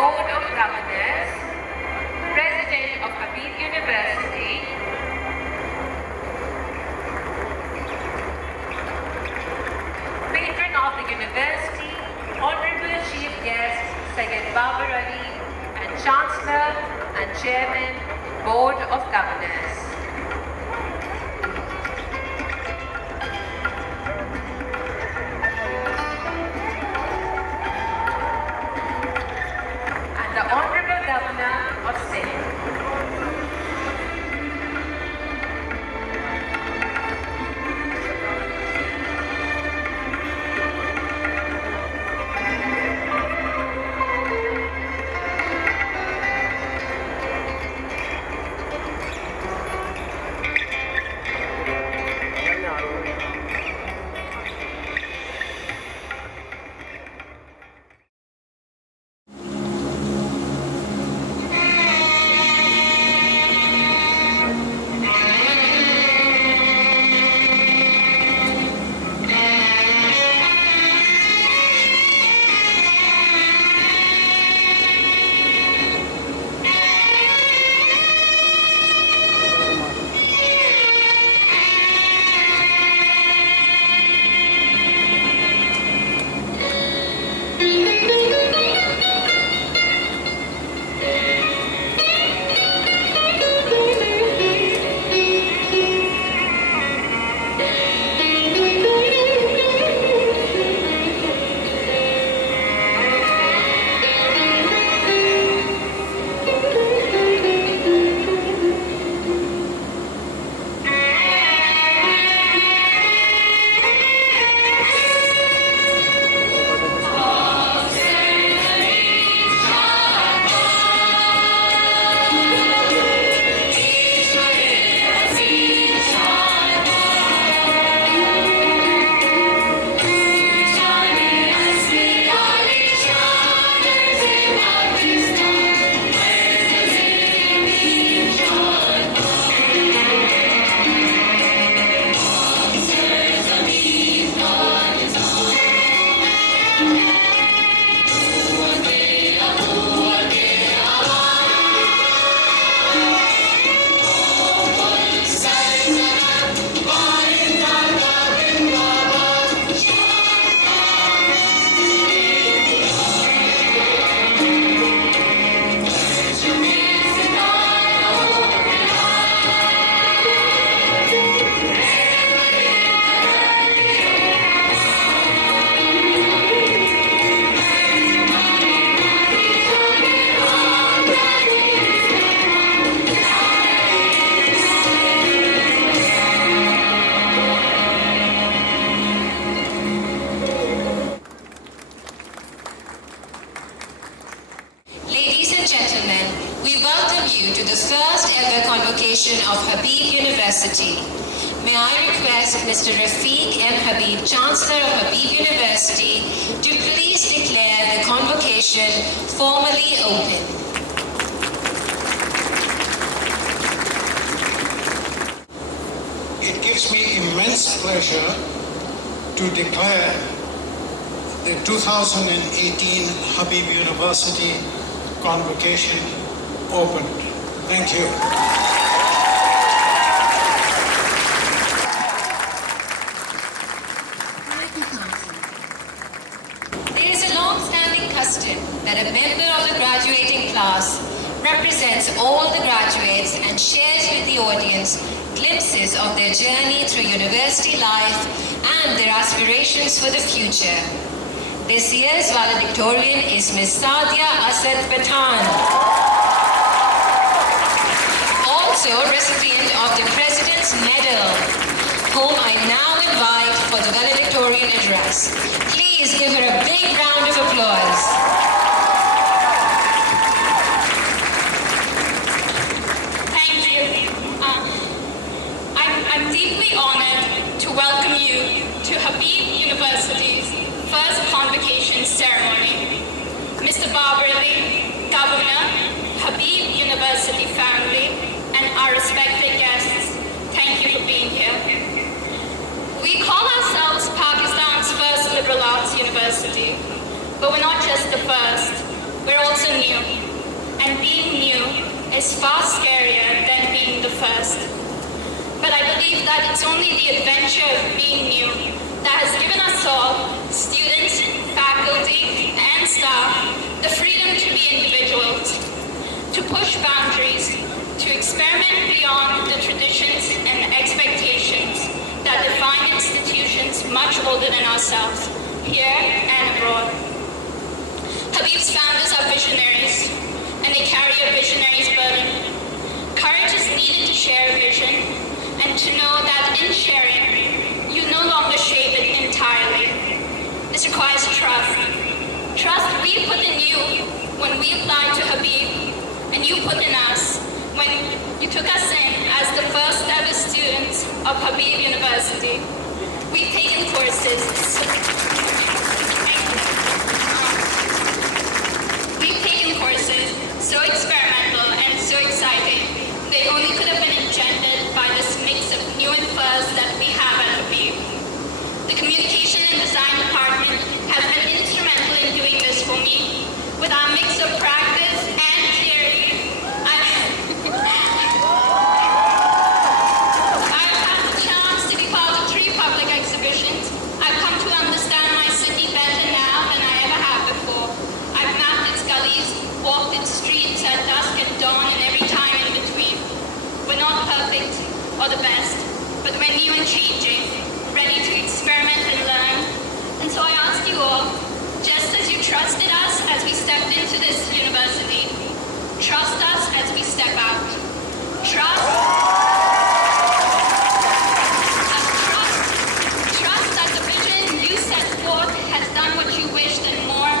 Board of Governors, President of Habib University, Patron of the University, Honorable Chief Guest Syed Babar Ali, and Chancellor and Chairman, Board of Governors. And the Honorable Governor of Sindh. Convocation of Habib University. May I request Mr. Rafiq M. Habib, Chancellor of Habib University, to please declare the convocation formally open. It gives me immense pleasure to declare the 2018 Habib University Convocation opened. Thank you. There is a long-standing custom that a member of the graduating class represents all the graduates and shares with the audience glimpses of their journey through university life and their aspirations for the future. This year's valedictorian is Ms. Sadia Asad Pathan. Also recipient of the President's Medal, whom I now invite for the valedictorian address. Please give her a big round of applause. Thank you. I'm deeply honored to welcome you to Habib University's first convocation ceremony. Mr. Babar Ali, Governor, Habib University family, and our respected guests, thank you for being here. We call ourselves Pakistan's first liberal arts university, but we're not just the first. we're also new. And being new is far scarier than being the first. But I believe that it's only the adventure of being new that has given us all, students, faculty, and staff, the freedom to be individuals, to push boundaries, to experiment beyond the traditions and expectations that define institutions much older than ourselves, here and abroad. Habib's founders are visionaries, and they carry a visionary's burden. Courage is needed to share a vision, and to know that in sharing, you no longer shape it entirely. This requires trust. Trust we put in you when we applied to Habib, and you put in us when you took us in as the first ever students of Habib University. We've taken courses. We've taken courses so experimental and so exciting, they only could have been engendered by this mix of new and first that we have at Habib. The Communication and Design Department has been instrumental in doing this for me. With our mix of practice and theory, I've had the chance to be part of 3 public exhibitions. I've come to understand my city better now than I ever have before. I've mapped its gullies, walked its streets at dusk and dawn and every time in between. We're not perfect or the best, but we're new and changing, ready to experiment and learn. And so I ask you all, just as you trusted us as we stepped into this university, trust us as we step out. Trust that the vision you set forth has done what you wished and more.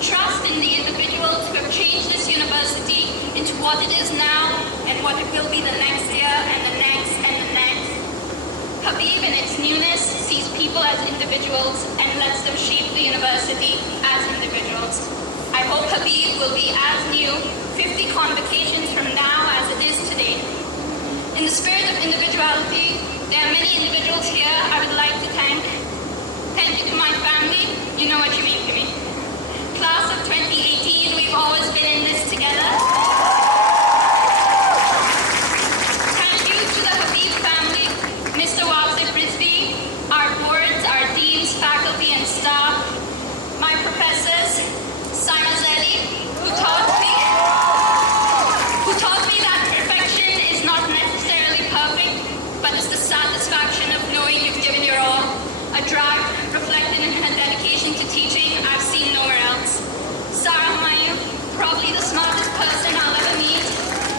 Trust in the individuals who have changed this university into what it is now and what it will be the next year and the next and the next. Habib in its newness sees people as individuals and lets them shape the university as individuals. I hope Habib will be as new 50 convocations from now as it is today. In the spirit of individuality, there are many individuals here I would like to thank. Thank you to my family, you know what you mean to me. Class of 2018, we've always been in this together. Thank you to the Habib family, Mr. Wasif Rizvi, our boards, our deans, faculty, and staff, my professors, Simon Zeli, who taught me that perfection is not necessarily perfect, but it's the satisfaction of knowing you've given your all. A drive reflected in her dedication to teaching I've seen nowhere else. Sarah Mayu, probably the smartest person I'll ever meet,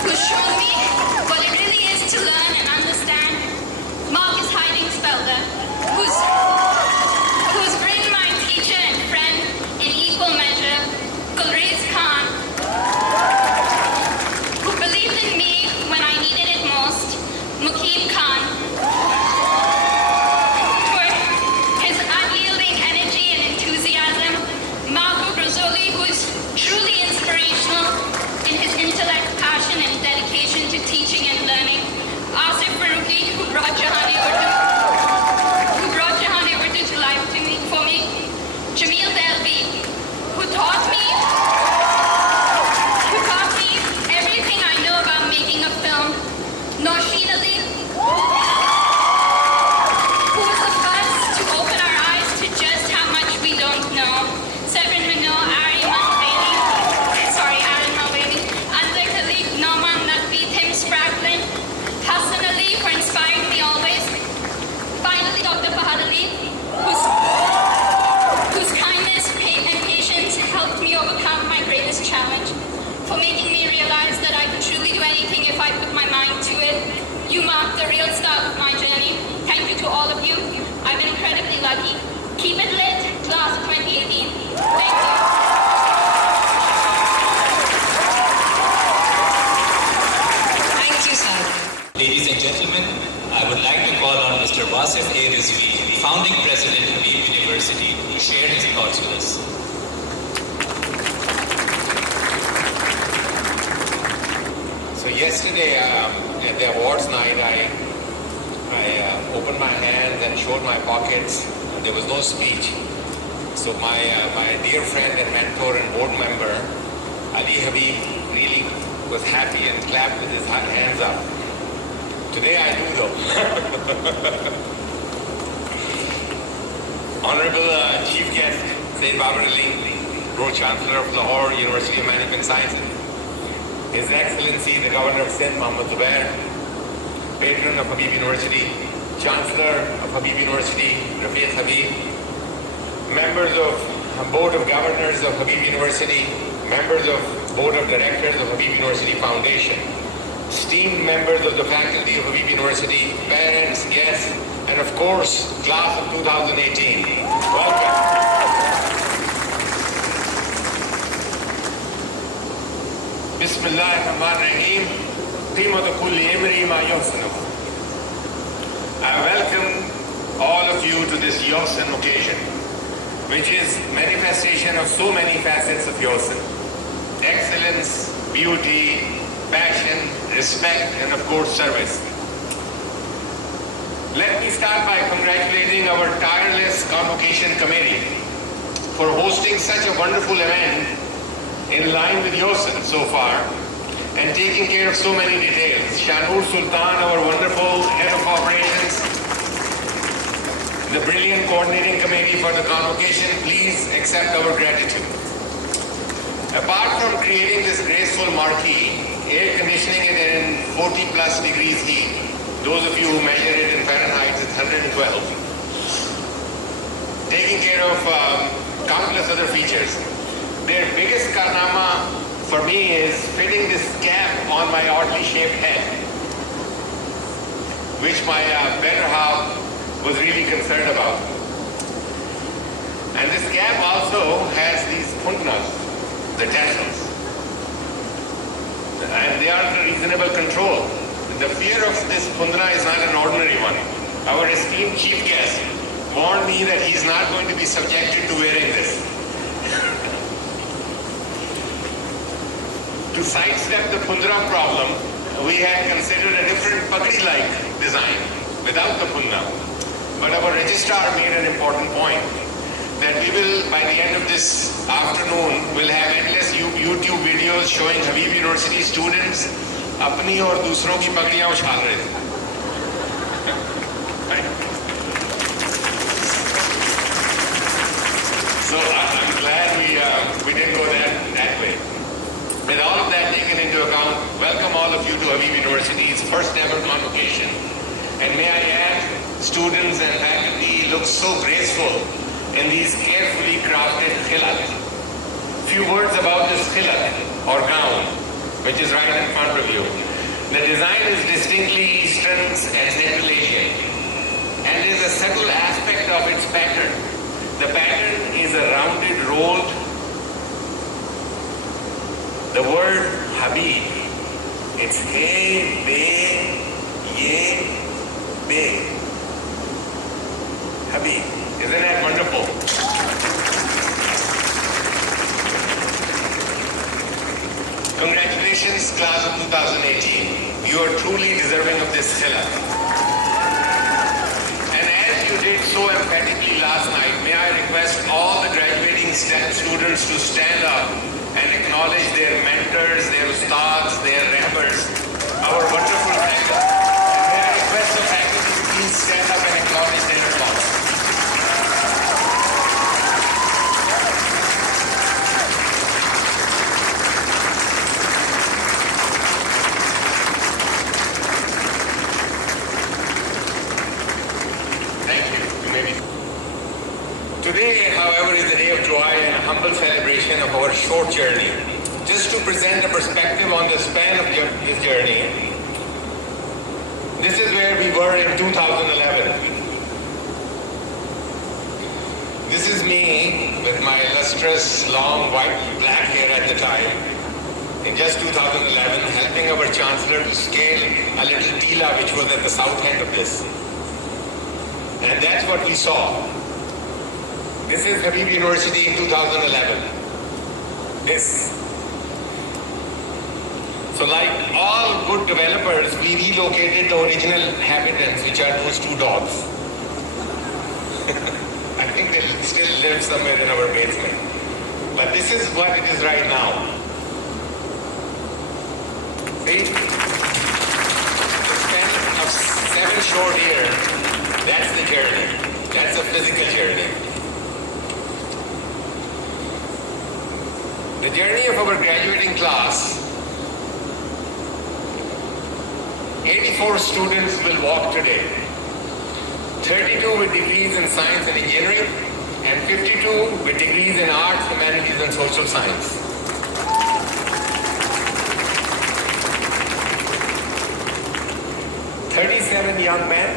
who's shown me what it really is to learn and understand. Marcus Hiding-Spelder, who's been my teacher and friend in equal measure. Gulrez Khan, who believed in me when I needed it most. Mukeem Khan, for his unyielding energy and enthusiasm. Marco Brozzoli, who is truly inspirational in his intellect, passion, and dedication to teaching and learning. Asif Faruqi, who brought Jahani Urdu to life for me. Jamil Delvi, who taught me everything I know about making a film. Nosheen Ali, who was the first to open our eyes to just how much we don't know. Severin Renault, Aaron Mulvaney, Andrei Khalid, Noman Nakvi, Tim Spraglin, Hassan Ali, for inspiring me always. Finally, Dr. Fahad Ali, whose kindness and patience helped me overcome my greatest challenge, for making me realize that I could truly do anything if I put my mind to it. You marked the real start of my journey. Thank you to all of you. I've been incredibly lucky. Keep it lit, class of 2018. Thank you. Thank you, Sadia. Ladies and gentlemen, I would like to call on Mr. Wasif A. Rizvi, founding president of Habib University, to share his thoughts with us. So yesterday at the awards night, I opened my hands and showed my pockets. There was no speech. So my dear friend and mentor and board member, Ali Habib really was happy and clapped with his hands up. Today I do though. Honorable Chief Guest Sayyid Babar Ali, Pro-Chancellor of Lahore University of Management Sciences, His Excellency the Governor of Sindh Mohammad Zubair, Patron of Habib University, Chancellor of Habib University Rafiq Habib, members of Board of Governors of Habib University, members of Board of Directors of Habib University Foundation, esteemed members of the faculty of Habib University, parents, guests, and of course, class of 2018. Welcome. Bismillahirrahmanirrahim. Qimatu kulli imri ma yuhsinu. I welcome all of you to this Yosin occasion, which is manifestation of so many facets of Yosin. Excellence, beauty, passion, respect, and of course service. Let me start by congratulating our tireless Convocation Committee for hosting such a wonderful event in line with Yosin so far and taking care of so many details. Shanur Sultan, our wonderful head of operations, the brilliant coordinating committee for the Convocation, please accept our gratitude. Apart from creating this graceful marquee, air conditioning it in 40 plus degrees heat, those of you who measure it in Fahrenheit, it's 112. Taking care of countless other features. Their biggest karnama for me is fitting this cap on my oddly shaped head, which my better half was really concerned about. And this cap also has these pundnas, the tassels. And they are under reasonable control. The fear of this pundna is not an ordinary one. Our esteemed chief guest warned me that he's not going to be subjected to wearing this. To sidestep the pundra problem, we had considered a different pagdi-like design without the pundna. But our registrar made an important point that we will, by the end of this afternoon, will have endless YouTube videos showing Habib University students अपनी और दूसरों की पगड़ियां उछाल रहे थे. So I'm glad we didn't go that way. With all of that taken into account, welcome all of you to Habib University's first ever convocation. And may I add, students and faculty look so graceful in these carefully crafted khilat. Few words about this khilat or gown, which is right in front of you. The design is distinctly Eastern and Central Asian, and there is a subtle aspect of its pattern. The pattern is a rounded rolled. The word Habib, it's He, Be, Ye, Be. Habib. Isn't that wonderful? Congratulations, class of 2018. You are truly deserving of this khilaf. And as you did so emphatically last night, may I request all the graduating students to stand up and acknowledge their mentors, their ustads, their rahbars, our wonderful faculty. And may I request the faculty to please stand up and acknowledge their applause. Today, however, is a day of joy and a humble celebration of our short journey. Just to present a perspective on the span of this journey, this is where we were in 2011. This is me with my lustrous, long, black hair at the time. In just 2011, helping our Chancellor to scale a little tila which was at the south end of this. And that's what we saw. This is Habib University in 2011. This. So like all good developers, we relocated the original inhabitants, which are those two dogs. I think they still live somewhere in our basement. But this is what it is right now. See? The span of 7 short years, that's the journey. That's a physical journey. The journey of our graduating class, 84 students will walk today. 32 with degrees in science and engineering, and 52 with degrees in arts, humanities, and social science. "37 young men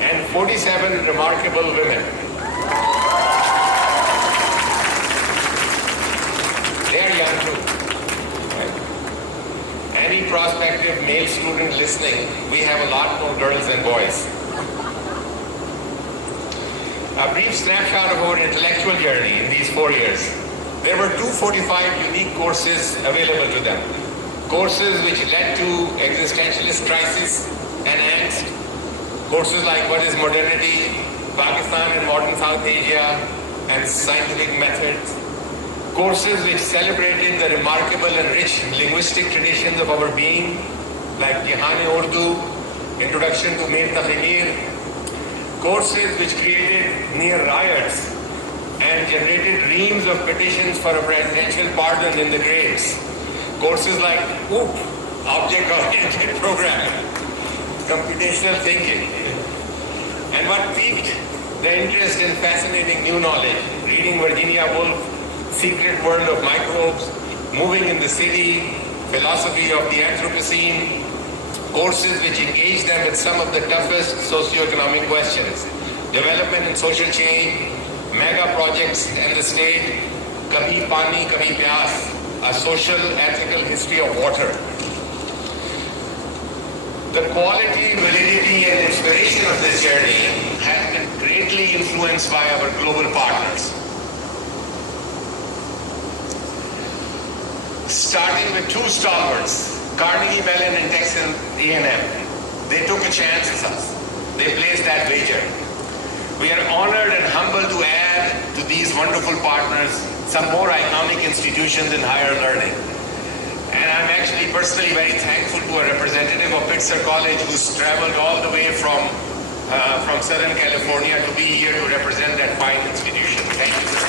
and 47 remarkable women. They're young too. Right? Any prospective male student listening, we have a lot more girls than boys. A brief snapshot of our intellectual journey in these 4 years. There were 245 unique courses available to them. Courses which led to existentialist crisis and angst. Courses like What is Modernity, Pakistan and Modern South Asia, and Scientific Methods. Courses which celebrated the remarkable and rich linguistic traditions of our being, like Jahan-e-Urdu, Introduction to Mir Tafhir. Courses which created near riots and generated reams of petitions for a presidential pardon in the grades. Courses like OOP, Object-Oriented Programming, Computational Thinking. And what piqued the interest in fascinating new knowledge, reading Virginia Woolf, Secret World of Microbes, Moving in the City, Philosophy of the Anthropocene, courses which engage them with some of the toughest socioeconomic questions, development and social change, mega projects and the state, Kabhi Pani, Kabhi Pyas, a social ethical history of water. The quality, validity, and inspiration of this journey has been greatly influenced by our global partners. Starting with 2 stalwarts, Carnegie Mellon and Texas A&M. They took a chance with us. They placed that wager. We are honored and humbled to add to these wonderful partners some more iconic institutions in higher learning. And I'm actually personally very thankful to a representative of Pitzer College who's traveled all the way from Southern California to be here to represent that fine institution. Thank you, sir.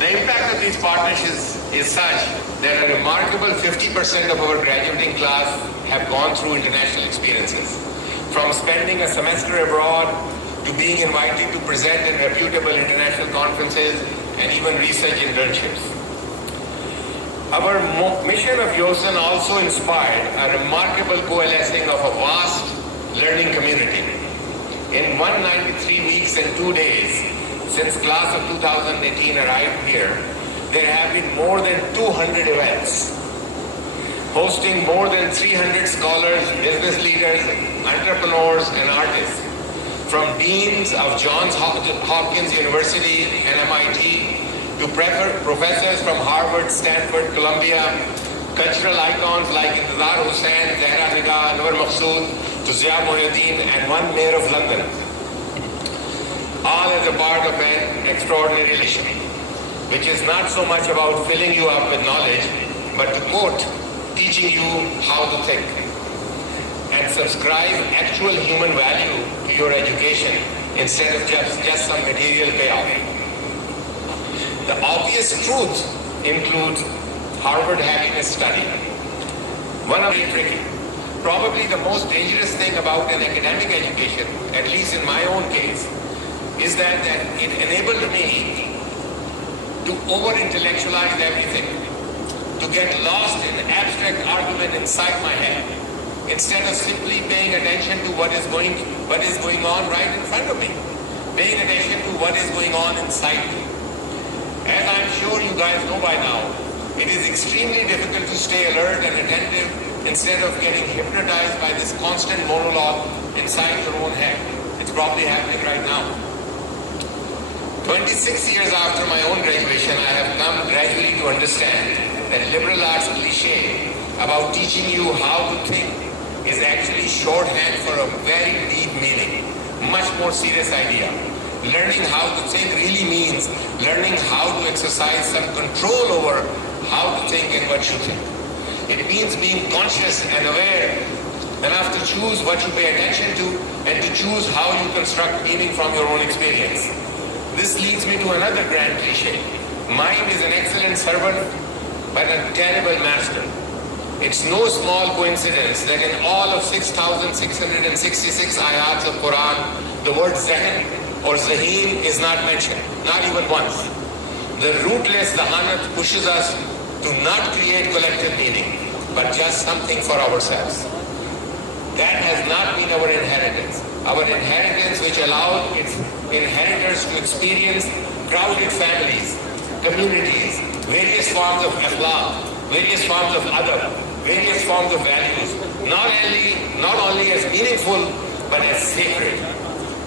The impact of these partnerships is such that a remarkable 50% of our graduating class have gone through international experiences. From spending a semester abroad to being invited to present in reputable international conferences and even research internships. Our mission of Yosan also inspired a remarkable coalescing of a vast learning community. In 193 weeks and 2 days, since class of 2018 arrived here, there have been more than 200 events, hosting more than 300 scholars, business leaders, entrepreneurs, and artists, from deans of Johns Hopkins University and MIT to professors from Harvard, Stanford, Columbia, cultural icons like Intizar Hussain, Zahra Nigah, Anwar Maqsood, to Zia Muhyiddin, and one mayor of London, all as a part of an extraordinary mission, which is not so much about filling you up with knowledge, but to quote, teaching you how to think and subscribe actual human value to your education instead of just some material payoff. The obvious truth includes Harvard Happiness Study. One of the tricky, probably the most dangerous thing about an academic education, at least in my own case, is that it enabled me to over-intellectualize everything, to get lost in abstract argument inside my head, instead of simply paying attention to what is going on right in front of me, paying attention to what is going on inside me. As I'm sure you guys know by now, it is extremely difficult to stay alert and attentive instead of getting hypnotized by this constant monologue inside your own head. It's probably happening right now. 26 years after my own graduation, I have come gradually to understand that liberal arts cliché about teaching you how to think is actually shorthand for a very deep meaning, much more serious idea. learning how to think really means learning how to exercise some control over how to think and what you think. It means being conscious and aware enough to choose what you pay attention to and to choose how you construct meaning from your own experience. This leads me to another grand cliche. Mind is an excellent servant, but a terrible master. It's no small coincidence that in all of 6,666 ayats of Quran, the word Zahn or Zaheen is not mentioned, not even once. The rootless Zahanat pushes us to not create collective meaning, but just something for ourselves. That has not been our inheritance. Our inheritance, which allowed its inheritors to experience crowded families, communities, various forms of akhlaq, various forms of adab, various forms of values, not only as meaningful, but as sacred.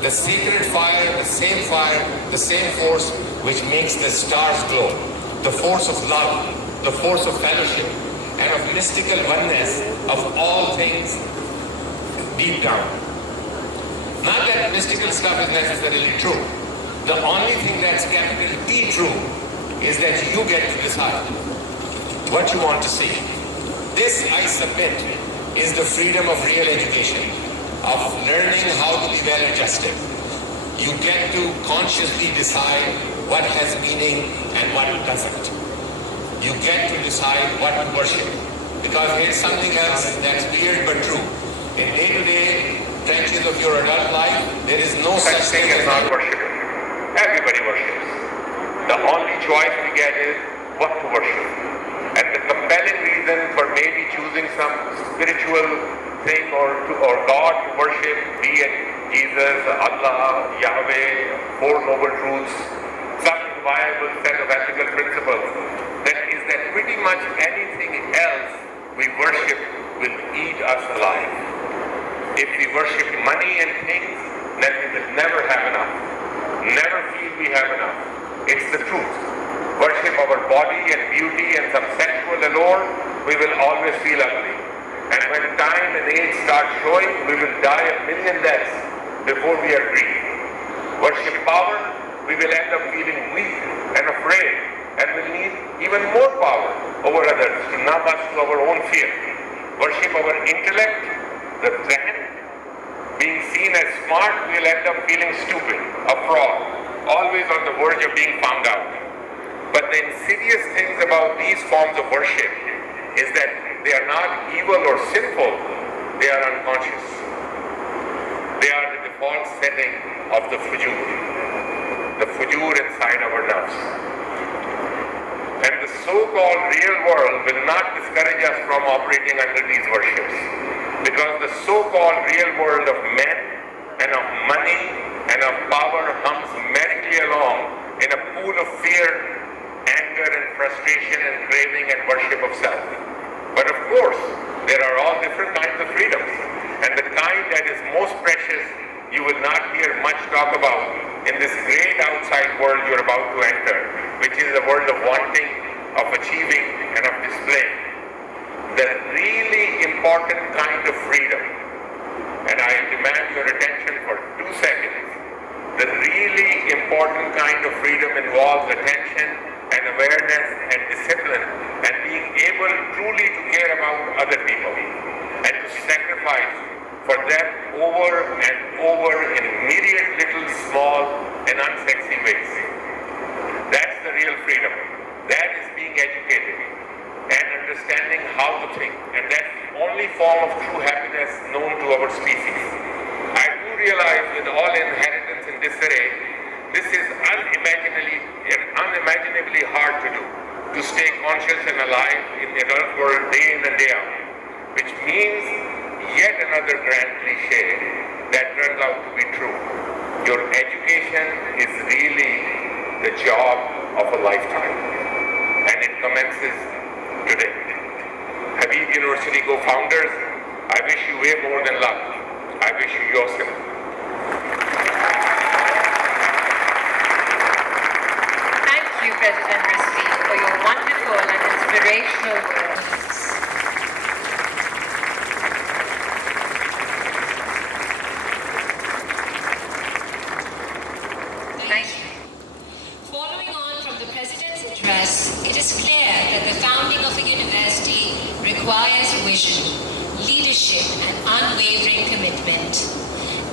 The sacred fire, the same force which makes the stars glow, the force of love, the force of fellowship, and of mystical oneness of all things deep down. Not that mystical stuff is necessarily true. The only thing that's capital T true is that you get to decide what you want to see. This, I submit, is the freedom of real education, of learning how to be well adjusted. You get to consciously decide what has meaning and what doesn't. You get to decide what to worship. Because here's something else that's weird but true. In day-to-day trenches of your adult life, there is no such thing as not worshiping. Everybody worships. The only choice we get is what to worship. And the compelling reason for maybe choosing some spiritual thing or God to worship, be it Jesus, Allah, Yahweh, Four Noble Truths, some viable set of ethical principles, that is that pretty much anything else we worship will eat us alive. If we worship money and things, then we will never have enough. Never feel we have enough. It's the truth. Worship our body and beauty and some sexual allure, we will always feel ugly. And when time and age start showing, we will die a million deaths before we are grieved. Worship power, we will end up feeling weak and afraid, and will need even more power over others to numb us to our own fear. Worship our intellect, the Zahn, being seen as smart, we'll end up feeling stupid, a fraud, always on the verge of being found out. But the insidious things about these forms of worship is that they are not evil or sinful, they are unconscious. They are the default setting of the fujur inside our nerves. And the so-called real world will not discourage us from operating under these worships. Because the so-called real world of men and of money and of power hums merrily along in a pool of fear, anger and frustration and craving and worship of self. But of course, there are all different kinds of freedoms. And the kind that is most precious, you will not hear much talk about in this great outside world you're about to enter, which is a world of wanting, of achieving, and of displaying. The really important kind of freedom, and I demand your attention for 2 seconds, the really important kind of freedom involves attention and awareness and discipline and being able truly to care about other people and to sacrifice for them over and over in myriad little small and unsexy ways. That's the real freedom. That is being educated and understanding how to think, and that's the only form of true happiness known to our species. I do realize with all inheritance in disarray, this is unimaginably hard to do, to stay conscious and alive in the adult world day in and day out, which means yet another grand cliche that turns out to be true. Your education is really the job of a lifetime, and it commences today. Habib University co-founders, I wish you way more than luck. I wish you yourself. Thank you, President Rizvi, for your wonderful and inspirational words. is clear that the founding of a university requires vision, leadership, and unwavering commitment.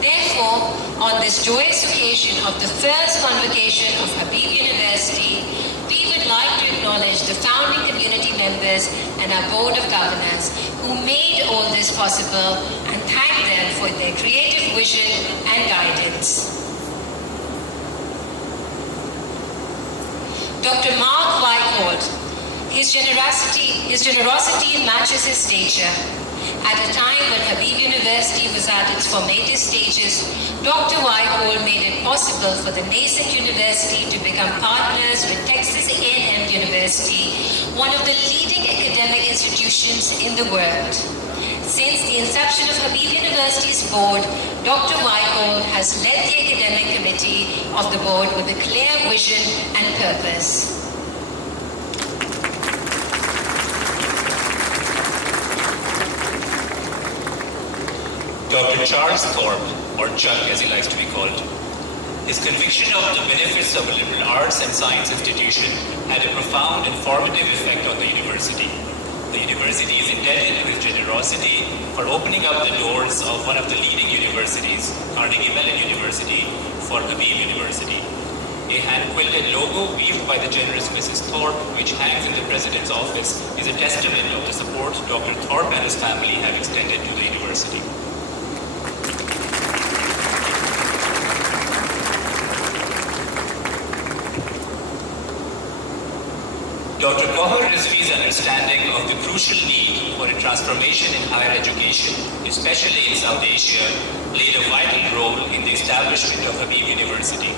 Therefore, on this joyous occasion of the first convocation of Habib University, we would like to acknowledge the founding community members and our Board of Governors who made all this possible and thank them for their creative vision and guidance. Dr. Mark Wyckold, his generosity matches his stature. At a time when Habib University was at its formative stages, Dr. Wyckold made it possible for the nascent university to become partners with Texas A&M University, one of the leading academic institutions in the world. Since the inception of Habib University's board, Dr. Wyckold has led the academic committee of the board with a clear vision and purpose. Dr. Charles Thorpe, or Chuck as he likes to be called. His conviction of the benefits of a liberal arts and science institution had a profound and formative effect on the university. The university is indebted to his generosity for opening up the doors of one of the leading universities, Carnegie Mellon University, for Habib University. A hand-quilted logo weaved by the generous Mrs. Thorpe, which hangs in the President's office, is a testament of the support Dr. Thorpe and his family have extended to the university. Dr. Kohar Rizvi's understanding of the crucial need for a transformation in higher education, especially in South Asia, played a vital role in the establishment of Habib University.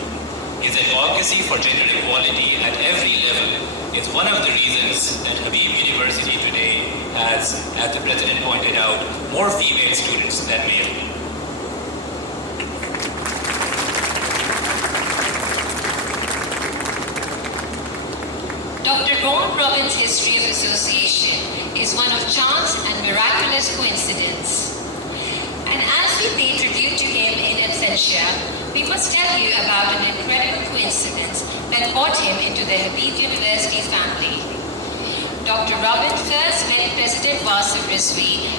His advocacy for gender equality at every level is one of the reasons that Habib University today has, as the President pointed out, more female students than male. Dr. Ron Robbins' history of association is one of chance and miraculous coincidence. And as we pay tribute to him in absentia, we must tell you about an incredible coincidence that brought him into the Habib University family. Dr. Robbins first met President Wasif Rizvi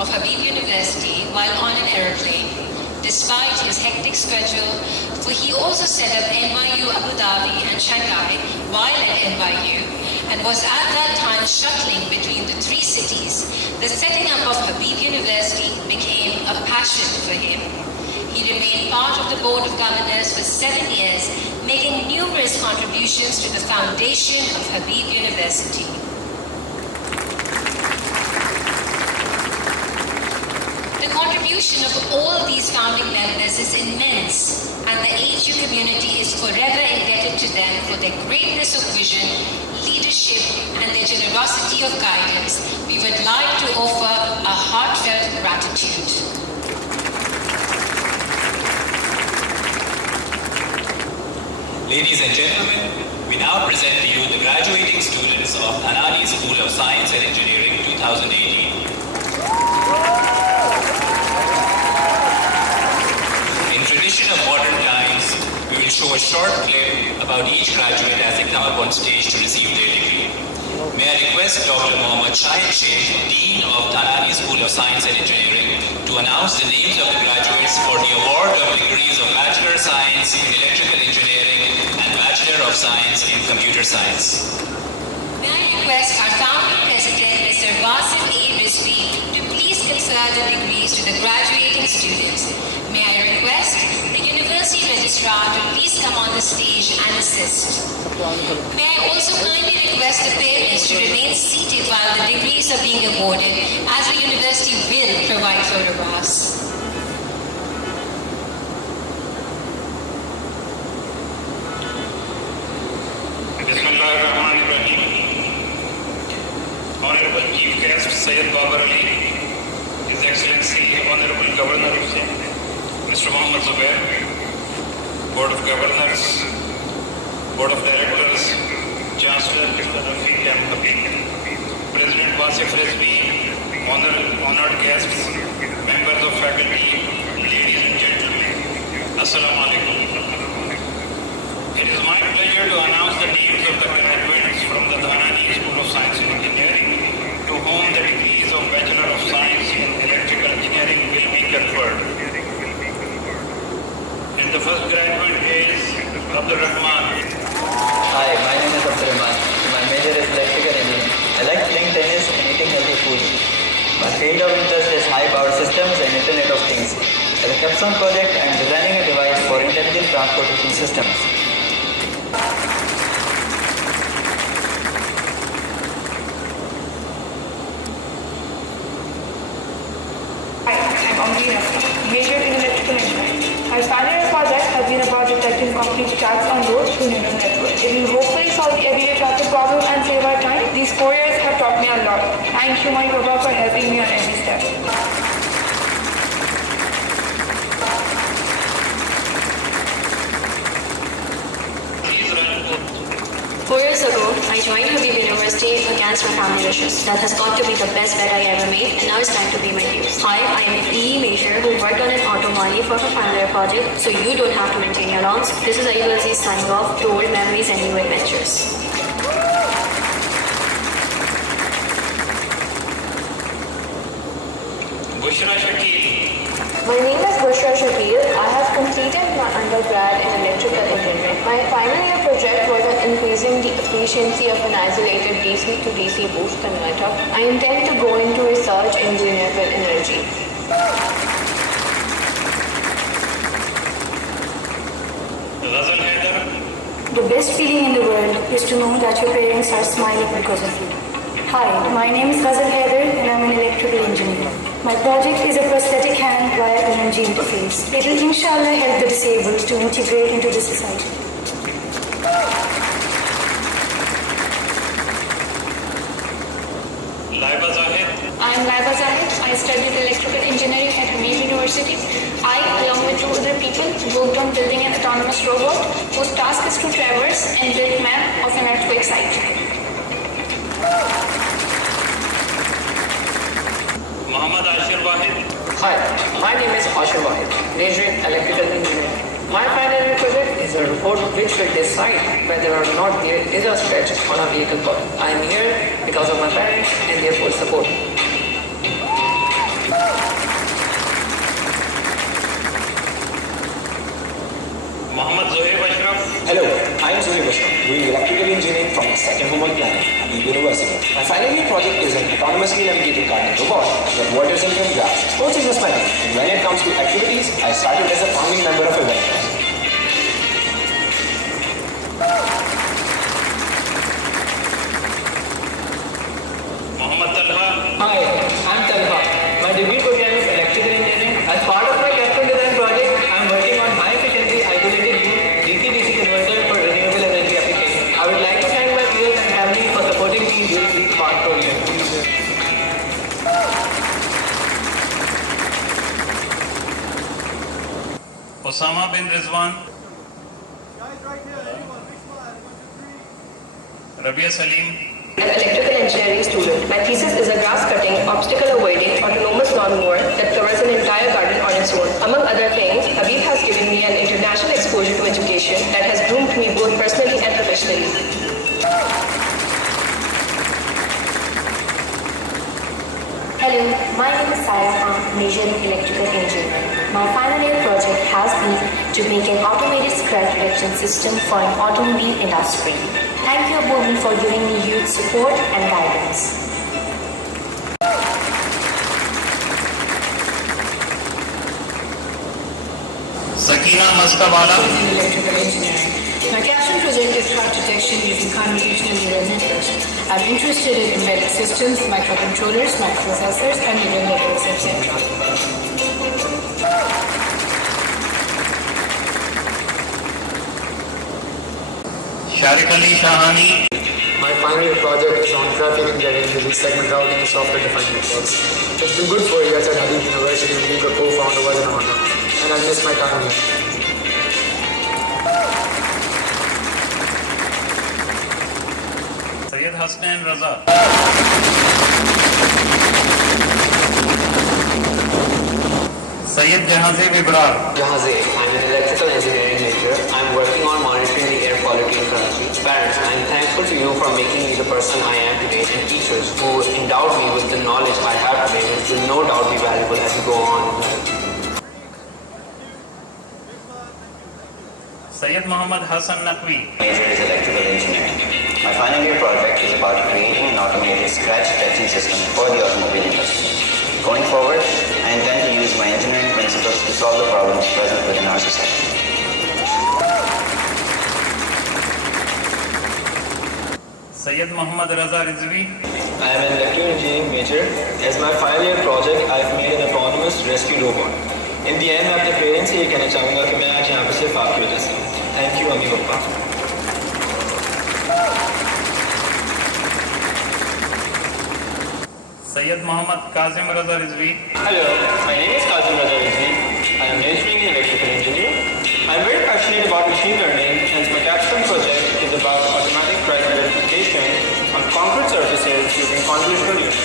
of Habib University while on an aeroplane. Despite his hectic schedule, for he also set up NYU Abu Dhabi and Shanghai while at NYU and was at that time shuttling between the three cities. The setting up of Habib University became a passion for him. He remained part of the Board of Governors for 7 years, making numerous contributions to the foundation of Habib University. The contribution of all these founding members is immense, and the AHU community is forever indebted to them for their greatness of vision, leadership, and their generosity of guidance. We would like to offer a heartfelt gratitude. Ladies and gentlemen, we now present to you the graduating students of Anani School of Science and Engineering 2018. In tradition of modern times, we will show a short clip about each graduate as they come up on stage to receive their degree. May I request Dr. Mohammad Shahid Sheikh, Dean of Anani School of Science and Engineering, to announce the names of the graduates for the award of degrees of Bachelor of Science in Electrical Engineering and Bachelor of Science in Computer Science. May I request our founding president, Mr. Wasif A. Rizvi, to please confer the degrees to the graduating students. May I request the University Registrar to please come on the stage and assist. May I also kindly request the parents to remain seated while the degrees are being awarded, as the University will provide photographs. Bismillahirrahmanirrahim. Honorable Chief Guest Syed Babar Ali, His Excellency Honorable Governor Mr. Mohammad Zubair, Board of Governors, Board of Directors, Chancellor Mr. Rafiq M. Habib, President Wasif Rizvi, honored guests, members of faculty, ladies and gentlemen, Assalamu alaikum. It is my pleasure to announce the names of the graduates from the Dhanani School of Science and Engineering, to whom the degrees of Bachelor of Science in Electrical Engineering will be conferred. And the first graduate is Abdul Rahman. Hi, my name is Abdul Rahman. My major is electrical engineering. I like playing tennis and eating healthy food. My field of interest is high power systems and Internet of Things. As a capstone project, I am designing a device for intelligent transportation systems. Hi, I'm Amrina, majored in electrical engineering. My final year project has been about detecting complete tracks on roads through neural network. It will hopefully solve the everyday traffic problems and save our time. These 4 years have taught me a lot. Thank you, my Baba, for helping me on every step. 4 years ago, I joined Habib University against my family wishes. That has got to be the best bet I ever made, and now it's time to pay my dues. Hi, I am an EE major who worked on an auto mani for her final year project, so you don't have to maintain your lawns. This is IULC signing off to old memories and new adventures. Bushra Shakil. My name is Bushra Shakil. I have completed my undergrad in electrical engineering. My final year project was on increasing the efficiency of an isolated DC to DC boost converter. I intend to go into research in renewable energy. Ghazal Haider. The best feeling in the world is to know that your parents are smiling because of you. Hi, my name is Ghazal Haider and I'm an electrical engineer. My project is a prosthetic hand via energy interface. It will inshallah help the disabled to integrate into the society. Laiba Zahid. I am Laiba Zahid. I studied electrical engineering at Habib University. I, along with 2 other people, worked on building an autonomous robot whose task is to traverse and build map of an earthquake site. Muhammad Ashir Wahid. Hi, my name is Ashir Wahid, majoring in electrical engineering. My final year project is a report which will decide whether or not there is a scratch on a vehicle body. I am here because of my parents and their full support. Muhammad Zohaib Ashraf. Hello, I am Zohaib Ashraf, doing electrical engineering from the second homework planet, Habib University. My final year project is an autonomously navigated car and robot that waters in from grass. Sports is just my thing, and when it comes to activities, I started as a founding member of Avengers. Muhammad Talha. Hi, I'm Talha. My degree program is electrical engineering. As part of my capstone design project, I'm working on high efficiency isolated DC-DC converter for renewable energy application. I would like to thank my peers and family for supporting me during these past 4 years. Osama bin Rizwan. Rabia Salim. An electrical engineering student. My thesis is a grass-cutting, obstacle-avoiding, autonomous lawnmower that covers an entire garden on its own. Among other things, Habib has given me an international exposure to education that has groomed me both personally and professionally. Hello, my name is Sarah Khan, majoring in electrical engineering. My final year project has been to make an automated scratch detection system for an automobile industry. Thank you, Bhumi, for giving me huge support and guidance. Sakina Mastabala. In electrical engineering. My capstone project is crowd detection using convolutional neural networks. I'm interested in embedded systems, microcontrollers, microprocessors, and neural networks, etc. Sharik Ali Shahani. My final year project is on traffic engineering using segment routing and software-defined networks. It's been good 4 years at Habib University being a co-founder was an honor, and I miss my time here. Sayyid Hasnain Raza. Sayyid Jahaze Vibrar. Jahaze, I'm an electrical engineering major. I'm working on monitoring the air quality in Karachi. Parents, I'm thankful to you for for making me the person I am today, and teachers who endowed me with the knowledge I have today, which will no doubt be valuable as we go on in life. Sayyid Muhammad Hassan Naqvi. Major is electrical engineering. My final year project is about creating an automated scratch detection system for the automobile industry. Going forward, I intend to use my engineering principles to solve the problems present within our society. Sayyid Muhammad Raza Rizvi. I am an electrical engineering major. As my final year project, I have made an autonomous rescue robot. In the end, मैं अपने parents से ये कहना चाहूँगा कि मैं आज यहाँ पर सिर्फ आपकी वजह से हूँ. Thank you, mummy papa. Sayyid Muhammad Kazim Raza Rizvi. Hello, my name is Kazim Raza Rizvi. I am majoring in electrical engineering. I am very passionate about machine learning, and my capstone project is about automatic price verification on concrete surfaces using convolutional units.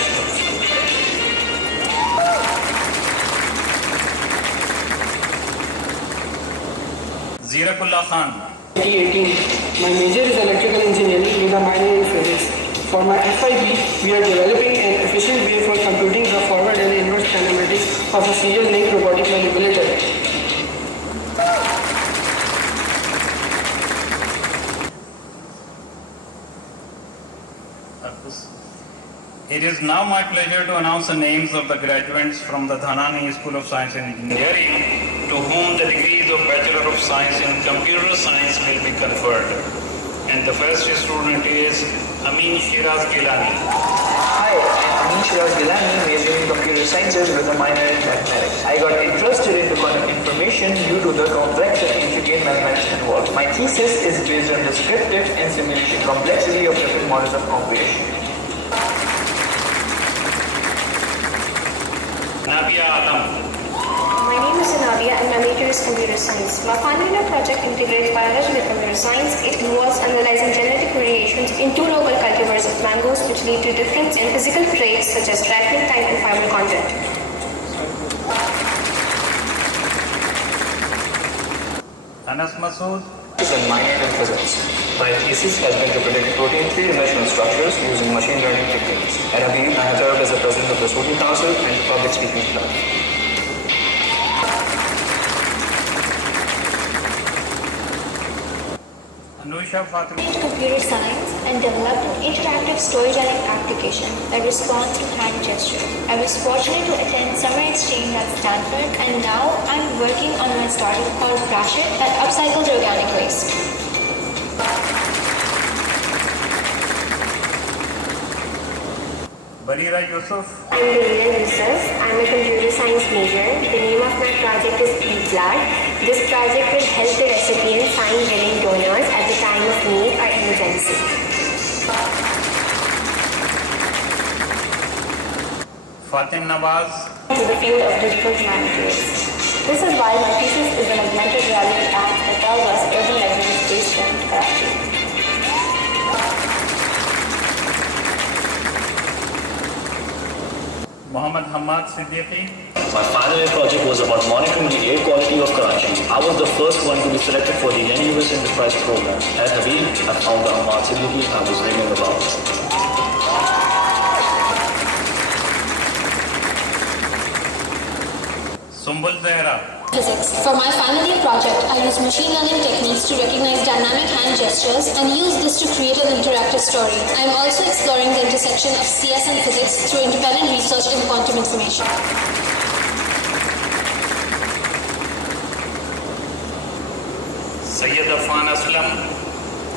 Zirakullah Khan. 2018. My major is electrical engineering with a minor in physics. For my FIB, we are developing an efficient way for computing the forward and inverse kinematics of a serial link robotic manipulator. It is now my pleasure to announce the names of the graduates from the Dhanani School of Science and Engineering, to whom the degrees of Bachelor of Science in Computer Science will be conferred. And the first student is Amin Shiraz Gilani. Hi, I'm Amin Shiraz Gilani, majoring in computer sciences with a minor in mathematics. I got interested in quantum information due to the complex and intricate mathematics involved. My thesis is based on descriptive and simulation complexity of different models of computation. Nabia Alam. My name is Nabia and my major is computer science. My final year project integrates biology with computer science. It involves analyzing genetic variations in two local cultivars of mangoes which lead to difference in physical traits such as ripening time and fiber content. Anas Masood. Is a minor in physics. My thesis has been to predict protein three-dimensional structures using machine learning techniques. At Habib, I have served as the president of the Student Council and the Public Speaking Club. Anusha Fatima. Computer science and developed an interactive storytelling application that responds to hand gesture. I was fortunate to attend summer exchange at Stanford, and now I'm working on my startup called Brashit that upcycles organic waste. Barira Yusuf. I'm Barira Yusuf. I'm a computer science major. The name of my project is eGlad. This project will help the recipient find willing donors at the time of need or emergency. Fatim Nawaz. To the field of digital humanities. This is why my thesis is an augmented reality app that tells us urban legends based in Karachi. Muhammad Hamad Siddiqui. My final year project was about monitoring the air quality of Karachi. I was the first one to be selected for the Young University Enterprise program. At Habib, I found the Hamad Siddiqui I was raving about. Sumbul Zahra. Physics. For my final year project, I used machine learning techniques to recognize dynamic hand gestures and use this to create an interactive story. I am also exploring the intersection of CS and physics through independent research in quantum information. Sayyid Afan Aslam.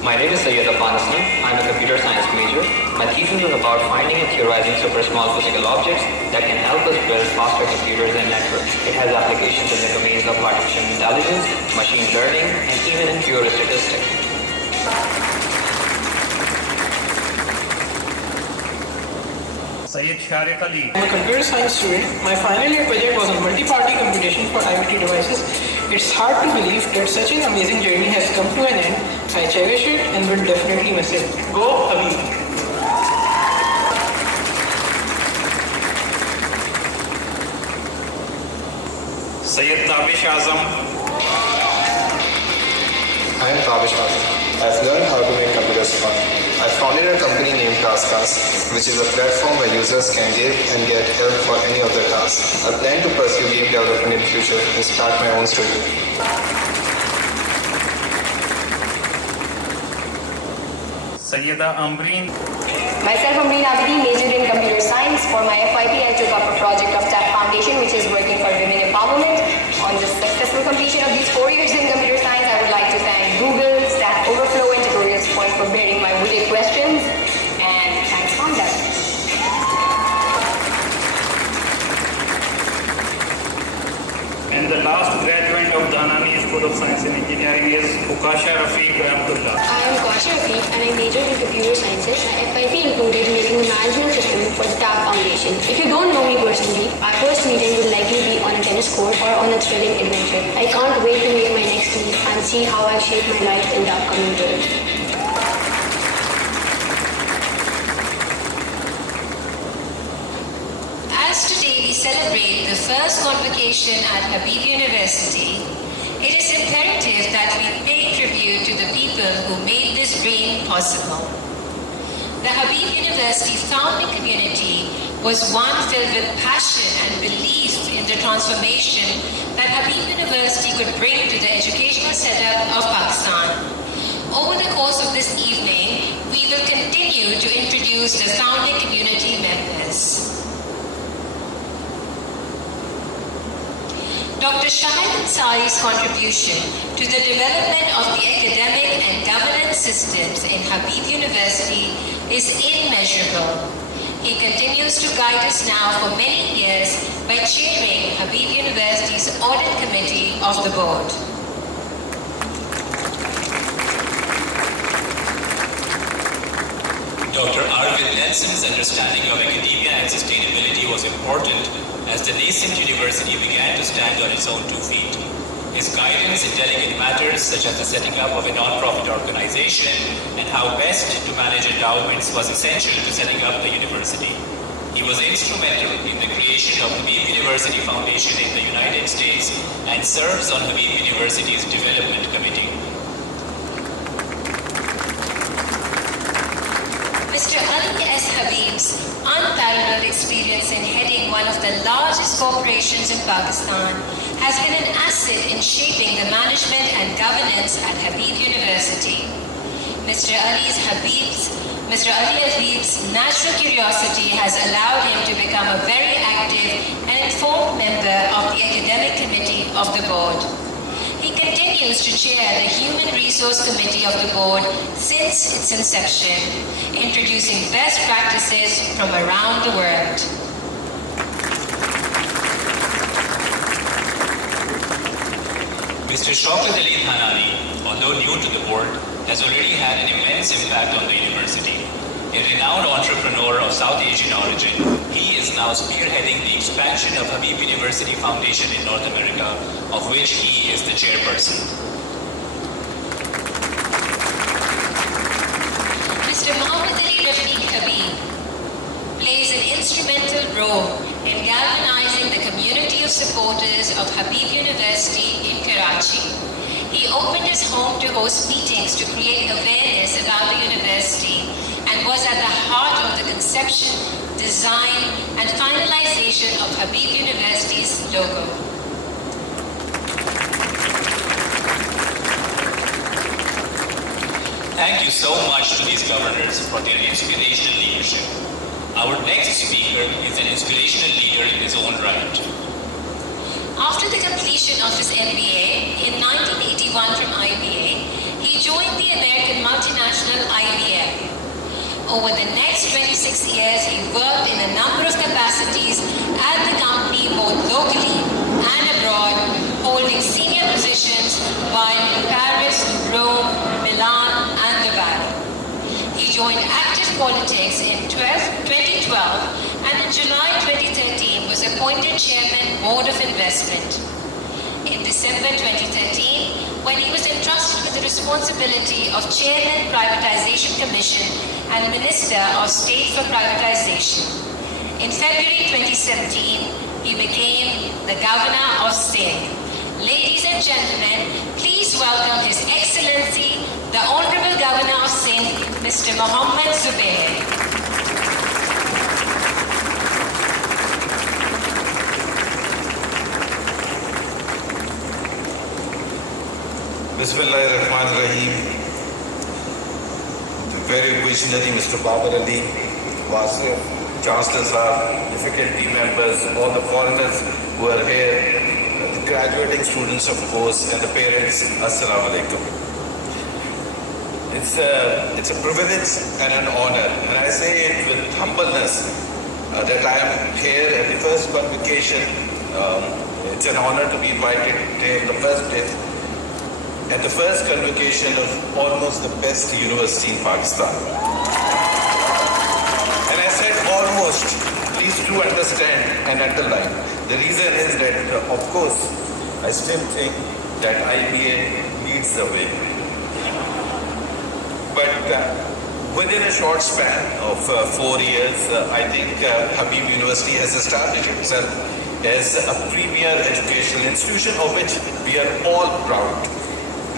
My name is Sayyid Afan Aslam. I am a computer science major. My thesis is about finding and theorizing super small physical objects that can help us build faster computers and networks. It has applications in the domains of artificial intelligence, machine learning, and even in pure statistics. Sayyid Shariq Ali. I'm a computer science student. My final year project was on multi-party computation for IoT devices. It's hard to believe that such an amazing journey has come to an end. I cherish it and will definitely miss it. Go Habib! Sayyid Tabish Azam. I am Tabish Azam. I've learned how to make computer Pushpa. I founded a company named TaskUs, which is a platform where users can give and get help for any of their tasks. I plan to pursue game development in the future and start my own studio. Sayyida Ambreen. Myself, Ambreen Abidi, majored in computer science. For my FYP, I took up a project of TAP Foundation, which is working for women empowerment. On the successful completion of these 4 years in computer science, I would like to thank Google, Stack Overflow, and Tutorials Point for bearing my witty questions. And thanks, Honda. And the last graduate of the Hanani School of Science and Engineering is Ukasha Rafiq Rahmatullah. I am Ukasha Rafiq and I majored in computer sciences. My FYP included making the management system for the TAP Foundation. If you don't know me personally, our first meeting will likely be on a tennis court or on a thrilling adventure. I can't wait to make my next move and see how I shape my life in the upcoming world. As today we celebrate the first convocation at Habib University, it is imperative that we pay tribute to the people who made this dream possible. The Habib University founding community was one filled with passion and belief in the transformation that Habib University could bring to the educational setup of Pakistan. Over the course of this evening, we will continue to introduce the founding community members. Dr. Shahid Ansari's contribution to the development of the academic and governance systems in Habib University is immeasurable. He continues to guide us now for many years by chairing Habib University's Audit Committee of the Board. Dr. Arvind Nelson's understanding of academia and sustainability was important as the nascent university began to stand on its own 2 feet. His guidance in delicate matters such as the setting up of a non-profit organization and how best to manage endowments was essential to setting up the university. He was instrumental in the creation of Habib University Foundation in the United States and serves on Habib University's Development Committee. Mr. Ali S. Habib's unparalleled experience in heading one of the largest corporations in Pakistan has been an asset in shaping the management and governance at Habib University. Mr. Ali Habib's natural curiosity has allowed him to become a very active and informed member of the academic committee of the board. He continues to chair the Human Resource Committee of the board since its inception, introducing best practices from around the world. Mr. Shaukat Ali Thanani, although new to the board, has already had an immense impact on the university. A renowned entrepreneur of South Asian origin, he is now spearheading the expansion of Habib University Foundation in North America, of which he is the chairperson. Mr. Muhammad Ali Rafiq Habib plays an instrumental role in galvanizing the community of supporters of Habib University in Karachi. He opened his home to host meetings to create awareness about the university and was at the heart of the conception, design, and finalization of Habib University's logo. Thank you so much to these governors for their inspirational leadership. Our next speaker is an inspirational leader in his own right. After the completion of his MBA in 1981 from IBA, he joined the American multinational IBM. Over the next 26 years, he worked in a number of capacities at the company both locally and abroad, holding senior positions while in Paris, Rome, Milan, and Dubai. He joined active politics in 2012 and in July 2013 was appointed Chairman, Board of Investment. In December 2013, when he was entrusted with the responsibility of Chairman, Privatization Commission and Minister of State for Privatization. In February 2017, he became the Governor of Sindh. Ladies and gentlemen, please welcome His Excellency, the Honorable Governor of Sindh, Mr. Mohammed Zubair. Bismillahirrahmanirrahim. Very visionary Mr. Babar Ali, Wasif, Chancellor Sahab, the faculty members, all the foreigners who are here, the graduating students of course, and the parents, Assalamu alaikum. It's a privilege and an honor, and I say it with humbleness that I am here at the first convocation. It's an honor to be invited today on the first day at the first convocation of almost the best university in Pakistan. And I said almost, please do understand and underline. The reason is that, of course, I still think that IBA leads the way. But within a short span of 4 years, I think Habib University has established itself as a premier educational institution of which we are all proud.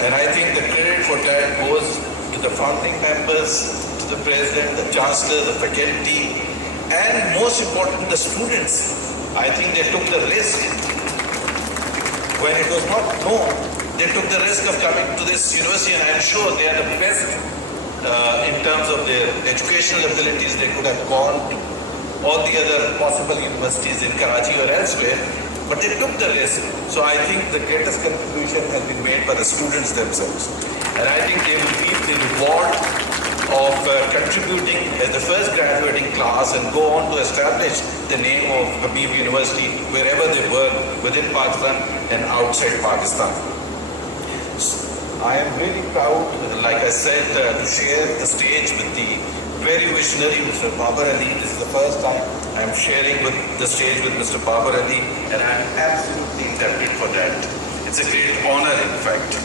And I think the credit for that goes to the founding members, to the president, the chancellor, the faculty, and most important, the students. I think they took the risk. When it was not known, they took the risk of coming to this university, and I'm sure they are the best in terms of their educational abilities. They could have gone to all the other possible universities in Karachi or elsewhere, but they took the risk. So I think the greatest contribution has been made by the students themselves. And I think they will reap the reward of contributing as the first graduating class and go on to establish the name of Habib University wherever they work within Pakistan and outside Pakistan. I am really proud, like I said, to share the stage with the very visionary Mr. Babar Ali. This is the first time I am sharing with the stage with Mr. Babar Ali, and I am absolutely indebted for that. It's a great honor, in fact.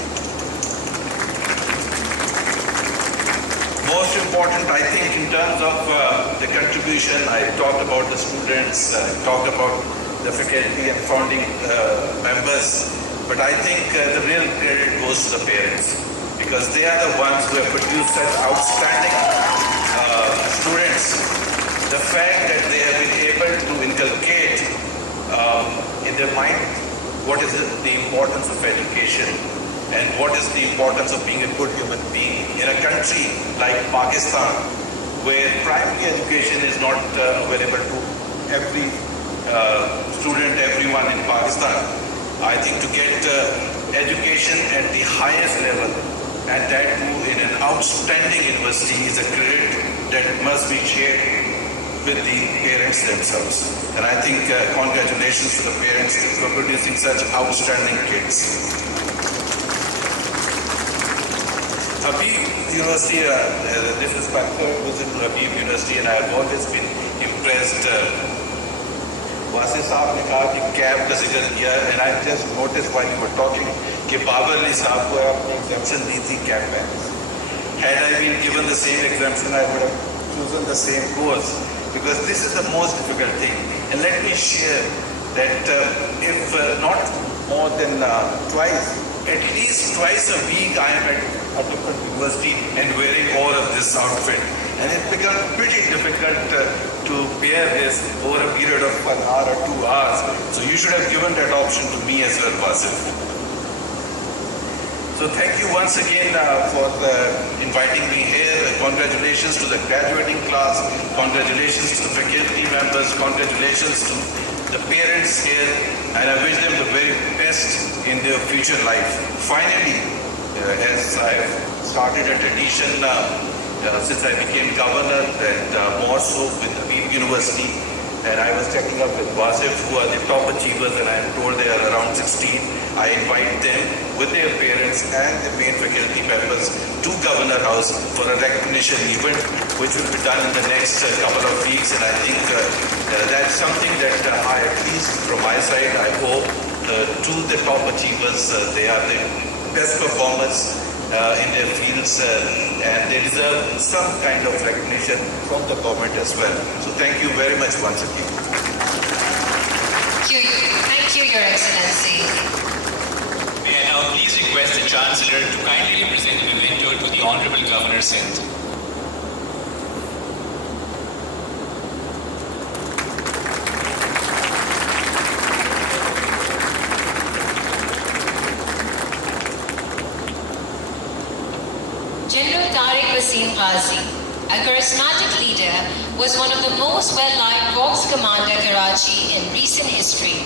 Most important, I think, in terms of the contribution, I talked about the students, talked about the faculty and founding members, but I think the real credit goes to the parents, because they are the ones who have produced such outstanding students. The fact that they have been able to inculcate in their mind what is the importance of education and what is the importance of being a good human being in a country like Pakistan, where primary education is not available to every student, everyone in Pakistan. I think to get education at the highest level, and that too in an outstanding university, is a credit that must be shared with the parents themselves. And I think congratulations to the parents for producing such outstanding kids. Habib University, this is my third visit to Habib University, and I have always been impressed. Wasif साहब ने कहा कि cab का जिक्र किया, and I just noticed while you were talking कि बाबर अली साहब को आपने exemption दी थी कैब में. Had I been given the same exemption, I would have chosen the same course, because this is the most difficult thing. And let me share that if not more than twice, at least twice a week, I am at a different university and wearing all of this outfit. And it becomes pretty difficult to bear this over a period of 1 hour or 2 hours. So you should have given that option to me as well, Wasif. So thank you once again for inviting me here. Congratulations to the graduating class. Congratulations to the faculty members. Congratulations to the parents here. And I wish them the very best in their future life. Finally, as I have started a tradition since I became governor, and more so with Habib University, and I was checking up with Wasif, who are the top achievers, and I am told they are around 16. I invite them with their parents and the main faculty members to Governor House for a recognition event, which will be done in the next couple of weeks. And I think that's something that I, at least from my side, I hope to the top achievers. They are the best performers in their fields, and they deserve some kind of recognition from the government as well. So thank you very much once again. Thank you, Your Excellency. May I now please request the Chancellor to kindly present the memento to the Honorable Governor Sindh. Wasim Ghazi, a charismatic leader, was one of the most well-liked Corps Commander Karachi in recent history.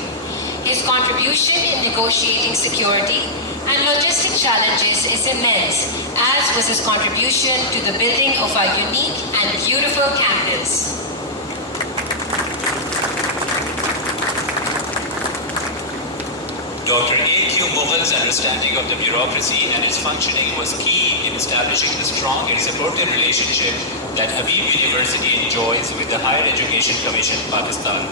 His contribution in negotiating security and logistic challenges is immense, as was his contribution to the building of our unique and beautiful campus. Dr. A.Q. Mughal's understanding of the bureaucracy and its functioning was key in establishing the strong and supportive relationship that Habib University enjoys with the Higher Education Commission, Pakistan.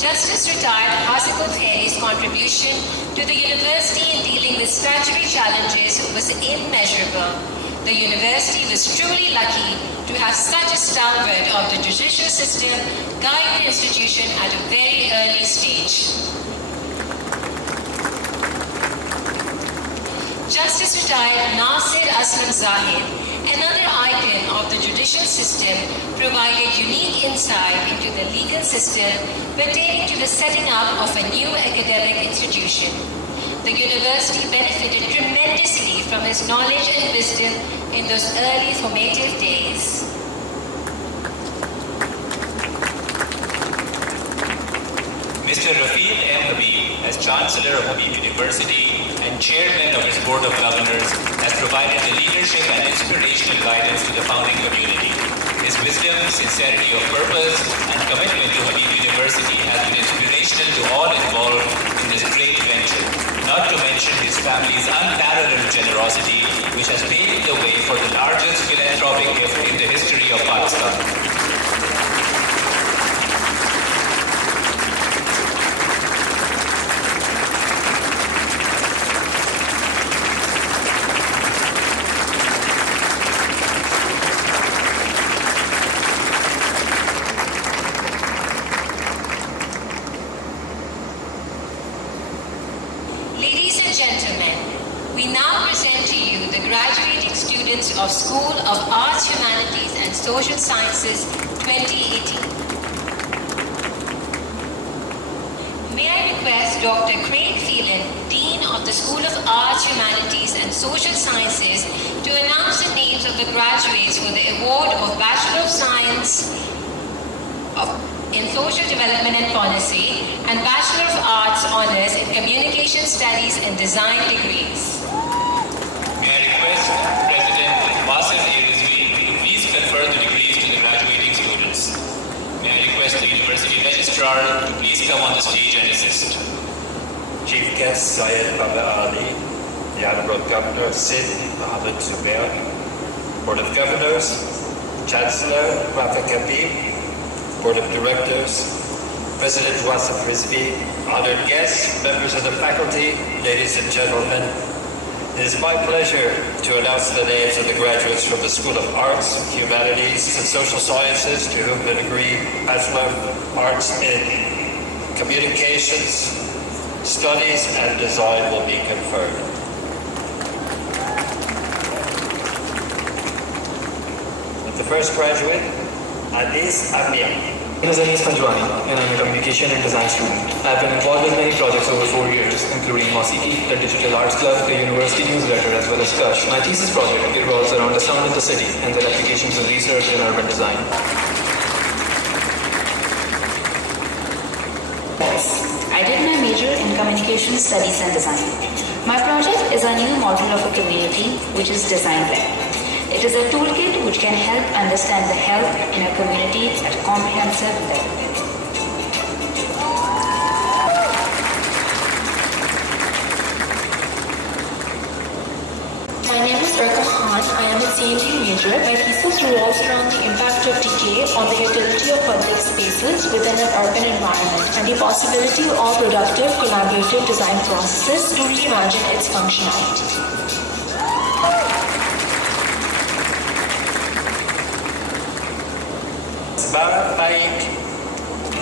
Justice retired Hasikul Khairi's contribution to the university in dealing with statutory challenges was immeasurable. The university was truly lucky to have such a stalwart of the judicial system guide the institution at a very early stage. Justice retired Nasir Aslam Zahid, another icon of the judicial system, provided unique insight into the legal system pertaining to the setting up of a new academic institution. The university benefited tremendously from his knowledge and wisdom in those early formative days. Mr. Rafiq M. Habib, as Chancellor of Habib University and Chairman of its Board of Governors, has provided the leadership and inspirational guidance to the founding community. His wisdom, sincerity of purpose, and commitment to Habib University has been inspirational to all involved in this great venture, not to mention his family's unparalleled generosity, which has paved the way for the largest philanthropic gift in the history of Pakistan. Ladies and gentlemen, we now present to you the graduating students of School of Arts, Humanities and Social Sciences 2018. May I request Dr. Craig Phelan, Dean of the School of Arts, Humanities and Social Sciences, to announce the names of the graduates for the award of Bachelor of Science in Social Development and Policy and Bachelor of Arts Honours in Communication Studies and Design degrees. May I request President Wasim Rizvi to please confer the degrees to the graduating students. May I request the University Registrar to please come on the stage and assist. Chief Guest Syed Baba Ali, the Honorable Governor Sid Mohammed Zubair, Board of Governors, Chancellor Rafiq Habib, Board of Directors, President Wasim Rizvi, honored guests, members of the faculty, ladies and gentlemen, it is my pleasure to announce the names of the graduates from the School of Arts, Humanities, and Social Sciences to whom the degree Bachelor of Arts in Communications, Studies, and Design will be conferred. The first graduate, Anis Amia. My name is Anis Panjwani and I'm a Communication and Design student. I've been involved in many projects over 4 years, including Mosiki, the Digital Arts Club, the University Newsletter, as well as Kush. My thesis project revolves around the sound in the city and their applications of research in urban design. I did my major in Communication Studies and Design. My project is a new model of a community which is design-led. It is a toolkit which can help understand the health in a community at a comprehensive level. My name is Urka Khan. I am a CNG major. My thesis revolves around the impact of decay on the utility of public spaces within an urban environment and the possibility of productive collaborative design processes to reimagine its functionality.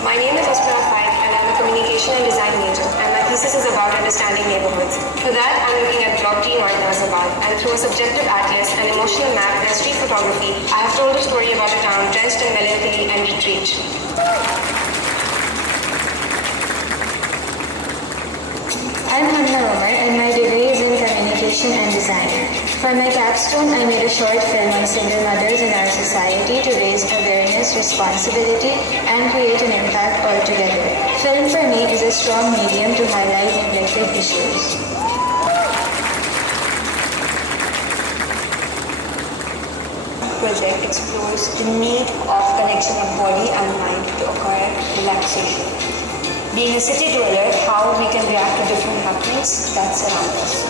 My name is Asmara Paik and I'm a Communication and Design major, and my thesis is about understanding neighborhoods. For that, I'm looking at Block G North Nazabad, and through a subjective atlas, an emotional map, and street photography, I have told a story about a town drenched in melancholy and retreat. I'm Hanna Roman and my degree is in Communication and Design. For my capstone, I made a short film on single mothers in our society to raise awareness, responsibility, and create an impact altogether. Film for me is a strong medium to highlight neglected issues. Project explores the need of connection of body and mind to acquire relaxation. Being a city dweller, how we can react to different happenings that surround us.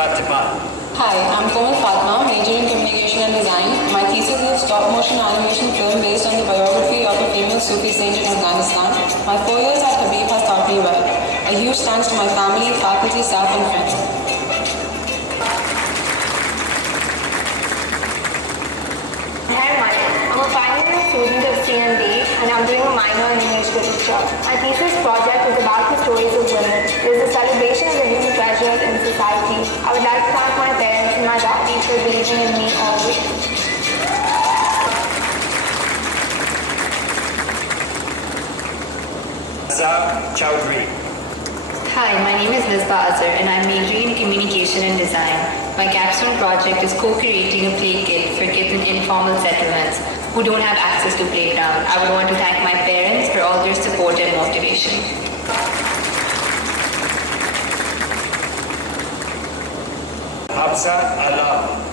Fatima. Hi, I'm Komal Fatma, major in communication and design. My thesis is a stop-motion animation film based on the biography of a female Sufi saint in Afghanistan. My 4 years at Habib has taught me well. A huge thanks to my family, faculty, staff, and friends. Hi, I'm a final year student of C&D and I'm doing a minor in English literature. My thesis project is about the stories of women. It is a celebration of the hidden treasures in society. I would like to thank my parents and my daddy for believing in me always. Chowdhury. Hi, my name is Nisba Azhar and I'm majoring in communication and design. My capstone project is co-creating a play kit for kids in informal settlements who don't have access to playground. I would want to thank my parents for all their support and motivation. Hamza Alam.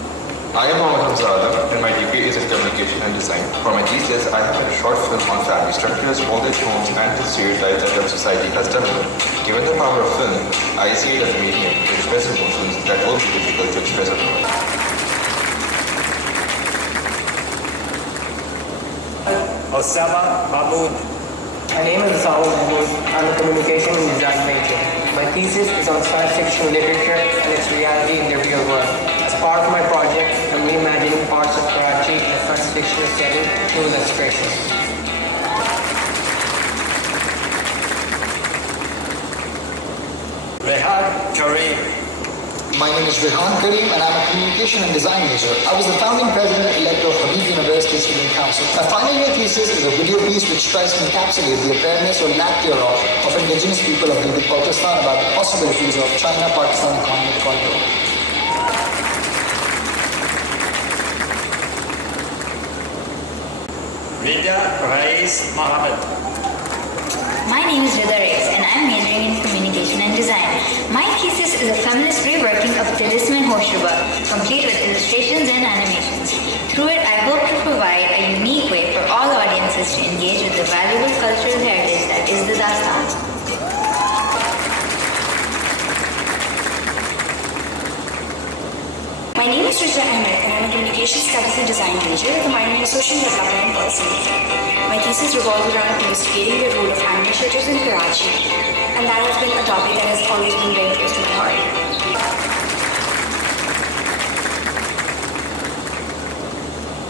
I am Mohammad Hamza Adam and my degree is in communication and design. For my thesis, I have made a short film on family structures, old age homes, and the stereotypes that our society has developed. Given the power of film, I see it as a medium to express emotions that will be difficult to express abroad. Osama Mahmood. My name is Saul Mahmood. I'm a communication and design major. My thesis is on science fiction literature and its reality in the real world. As part of my project, I'm reimagining parts of Karachi in a science fiction setting through illustration. Rehan Kareem. My name is Rehan Kareem and I'm a communication and design major. I was the founding president-elect of Habib University Student Council. My final year thesis is a video piece which tries to encapsulate the awareness or lack thereof of indigenous people of Pakistan about the possibilities of China-Pakistan economic corridor. Rida Rais Mohammed. My name is Rida Reis and I am majoring in communication and design. My thesis is a feminist reworking of Tilisman Hoshruba, complete with illustrations and animations. Through it, I hope to provide a unique way for all audiences to engage with the valuable cultural heritage that is the Dastan. My name is Rija Ahmed and I'm a communication studies and design major with a minor in social development and policy. My thesis revolves around investigating the role of animal shelters in Karachi, and that has been a topic that has always been very close to my heart.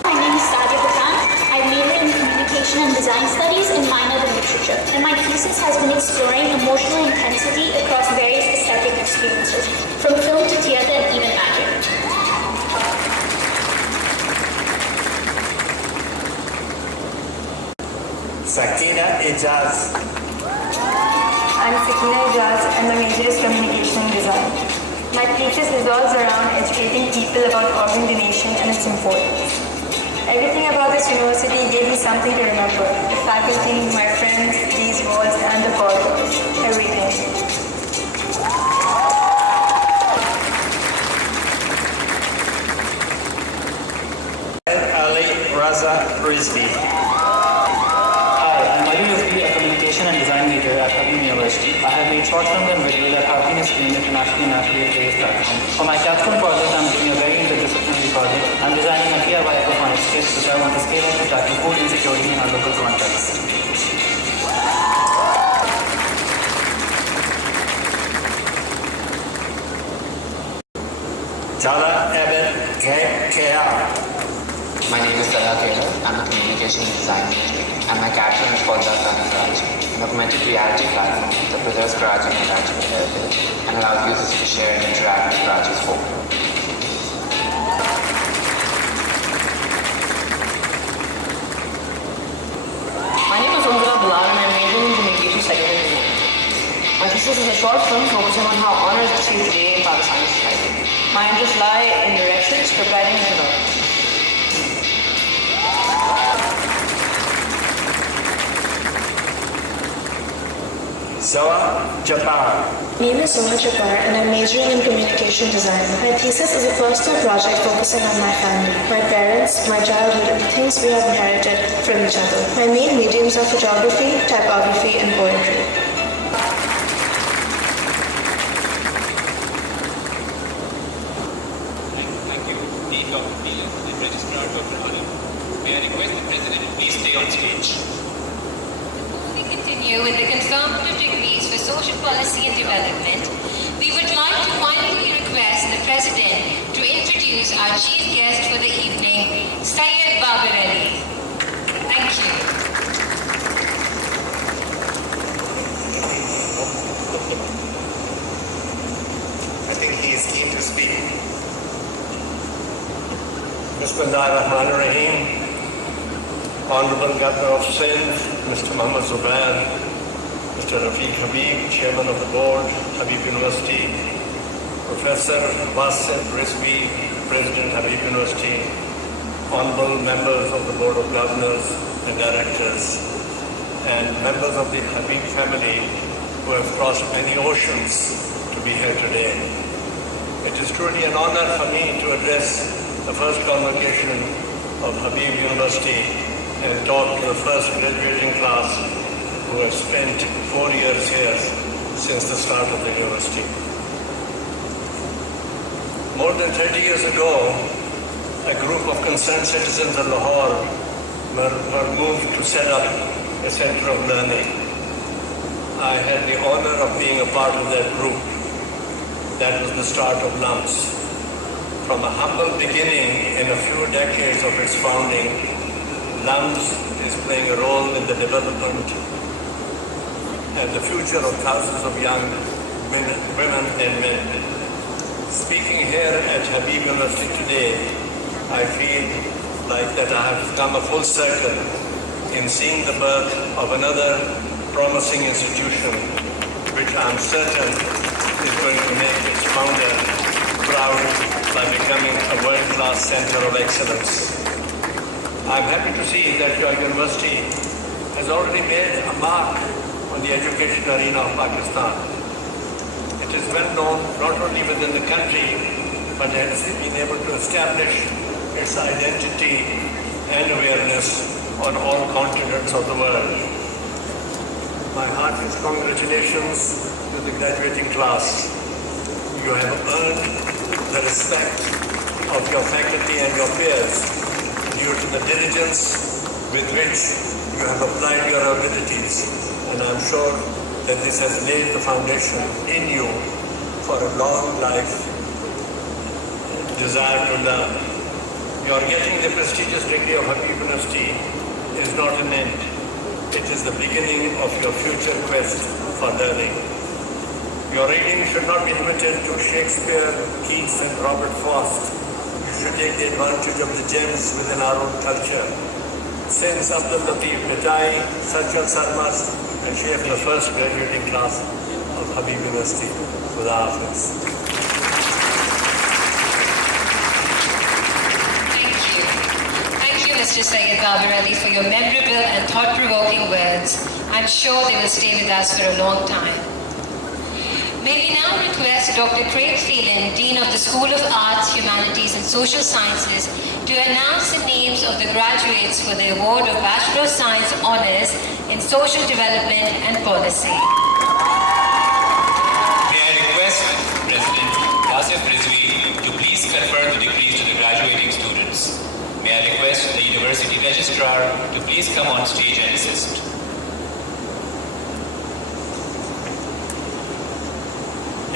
My name is Sadia Khan. I majored in communication and design studies and minored in literature, and my thesis has been exploring emotional intensity across various aesthetic experiences, from film to theater and even magic. Sakina Ijaz. I'm Sakina Ijaz and my major is communication and design. My thesis revolves around educating people about organ donation and its importance. Everything about this university gave me something to remember. The faculty, my friends, these walls and the corridors. Everything. Ali Raza Rizvi. A communication and design major at Habib University. I have made short films and videos that have been screened internationally and nationally at various platforms. For my capstone project, I'm doing a very interdisciplinary project. I'm designing a DIY aquaponics kit which I want to scale up to tackle food insecurity in our local context. Jala Eben K.R. My name is Talha Taylor. I'm a communication design major, and my capstone is called Dastan Karachi, an augmented reality platform that preserves Karachi and Karachi's heritage and allows users to share and interact with Karachi's folklore. My name is Umra Bilal and I'm majoring in communication secondary. thesis is a short film focusing on how honor is achieved today in Pakistani society. My interests lie in directions, scriptwriting, and development. Zoa Jabbar. My name is Zoha Jabbar and I'm majoring in communication design. My thesis is a personal project focusing on my family, my parents, my childhood, and the things we have inherited from each other. My main mediums are photography, typography, and poetry. Thank you, Dean Dr. Neil and Registrar Dr. Habib. May I request the President to please stay on stage. We continue with the conservative degrees for social policy and development. We would like to finally request the President to introduce our chief guest for the evening, Syed Babar Ali. Thank you. I think he is keen to speak. Bismillahirrahmanirrahim. Honorable Governor of Sindh, Mr. Muhammad Zubair, Mr. Rafiq Habib, Chairman of the Board, Habib University, Professor Wasif Rizvi, President, Habib University, Honorable members of the Board of Governors and Directors, and members of the Habib family who have crossed many oceans to be here today. It is truly an honor for me to address the first convocation of Habib University and talk to the first graduating class who have spent 4 years here since the start of the university. More than 30 years ago, a group of concerned citizens of Lahore were moved to set up a center of learning. I had the honor of being a part of that group. That was the start of LUMS. From a humble beginning in a few decades of its founding, LUMS is playing a role in the development and the future of thousands of young women and men. Speaking here at Habib University today, I feel like that I have come a full circle in seeing the birth of another promising institution, which I am certain is going to make its founder proud by becoming a world-class center of excellence. I'm happy to see that your university has already made a mark on the education arena of Pakistan. It is well known not only within the country, but has been able to establish its identity and awareness on all continents of the world. My heartiest congratulations to the graduating class. You have earned the respect of your faculty and your peers due to the diligence with which you have applied your abilities, and I'm sure that this has laid the foundation in you for a long life desire to learn. Your getting the prestigious degree of Habib University is not an end. It is the beginning of your future quest for learning. Your reading should not be limited to Shakespeare, Keats, and Robert Frost. You should take the advantage of the gems within our own culture. Since Abdul Latif Bhai, Sajjad Sarmas, and Sheikh the first graduating class of Habib University. Khuda Hafiz. Thank you, Mr. Syed Babar Ali, for your memorable and thought-provoking words. I'm sure they will stay with us for a long time. May we now request Dr. Craig Phelan, Dean of the School of Arts, Humanities and Social Sciences, to announce the names of the graduates for the award of Bachelor of Science Honours in Social Development and Policy. May I request President Wasif Rizvi to please confer the degrees to the graduating students. May I request the University Registrar to please come on stage and assist.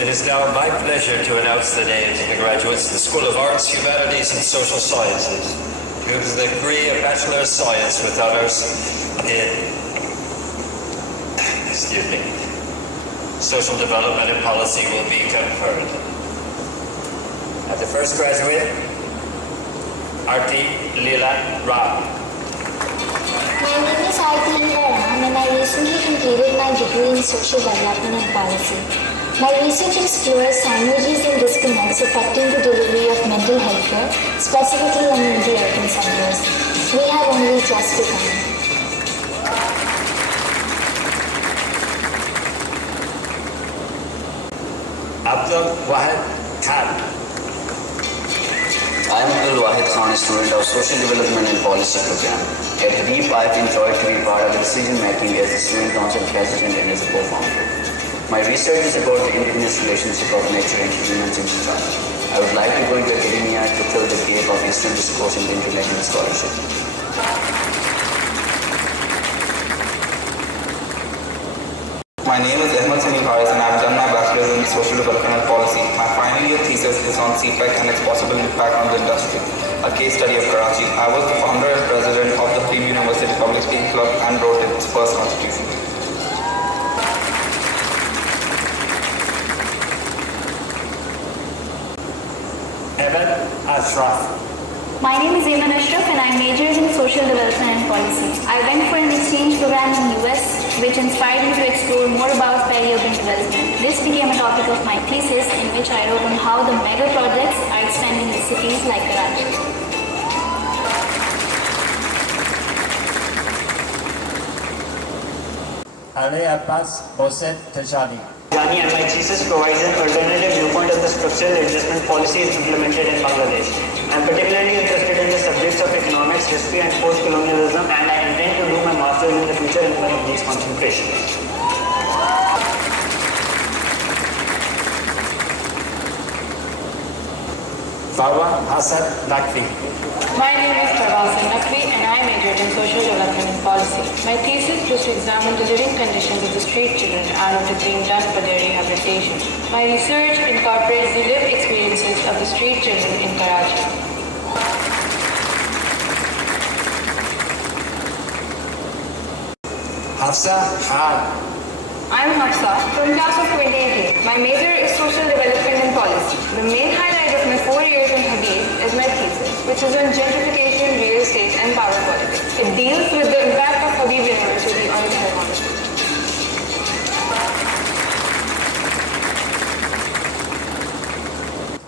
It is now my pleasure to announce the names of the graduates of the School of Arts, Humanities and Social Sciences, who have the degree of Bachelor of Science with honours in Social Development and Policy will be conferred. And the first graduate, Arti Leela Rao. My name is Arti Leela Rao. I'm an and I recently completed my degree in social development and policy. My research explores synergies and disconnects affecting the delivery of mental health care, specifically in the urban centers. We have only just begun. Abdul Wahid Khan. I am Abdul Wahid Khan, a student of Social Development and Policy Program. At Habib, I have enjoyed to be part of decision making as the Student Council President and as a co-founder. My research is about the indigenous relationship of nature and humans in society. I would like to go into academia to fill the gap of Eastern discourse in the international scholarship. My name is Ahmed Sani Haris and I have done my bachelor's in social development and policy. My final year thesis is on CPEC and its possible impact on the industry, a case study of Karachi. I was the founder and president of the Habib University Public Speaking Club and wrote its first constitution. Evan Ashraf. My name is Ayman Ashraf and I majored in social development and policy. I went for an exchange program in the US, which inspired me to explore more about peri-urban development. This became a topic of my thesis, in which I wrote on how the mega projects are expanding in cities like Karachi. Ali Abbas Hossein Tashani. And my thesis provides an alternative viewpoint of the structural adjustment policies implemented in Bangladesh. I am particularly interested in the subjects of economics, history and post-colonialism, and I intend to do my master's in the future in one of these concentrations. Farwa Hassan Naqvi. My name is Parvasan Naqvi and I majored in social development and policy. My thesis was to examine the living conditions of the street children and what is being done for their rehabilitation. My research incorporates the lived experiences of the street children in Karachi. Hafsa Khan. I am Hafsa from class of 2018. My major is social development and policy. The main highlight of my 4 years in Habib is my thesis, which is on gentrification, real estate and power politics. It deals with the impact of Habib University on the economy.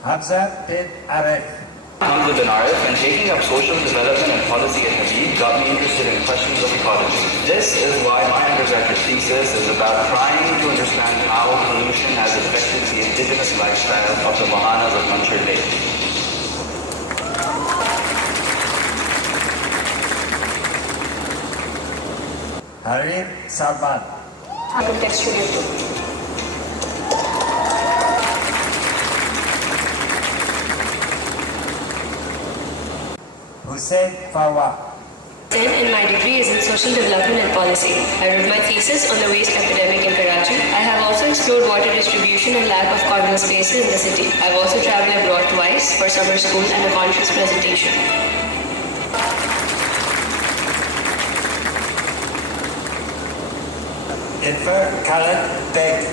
Hamza bin Arif. Hamza bin Arif, and taking up social development and policy at Habib got me interested in questions of ecology. This is why my undergraduate thesis is about trying to understand how pollution has affected the indigenous lifestyle of the Mahanas of Manchur Lake. Harim Salman. Contextual. Hussein Farwa. And my degree is in social development and policy. I wrote my thesis on the waste epidemic in Karachi. I have also explored water distribution and lack of communal spaces in the city. I've also traveled abroad twice for summer school and a conference presentation. Infer Khaled Beg.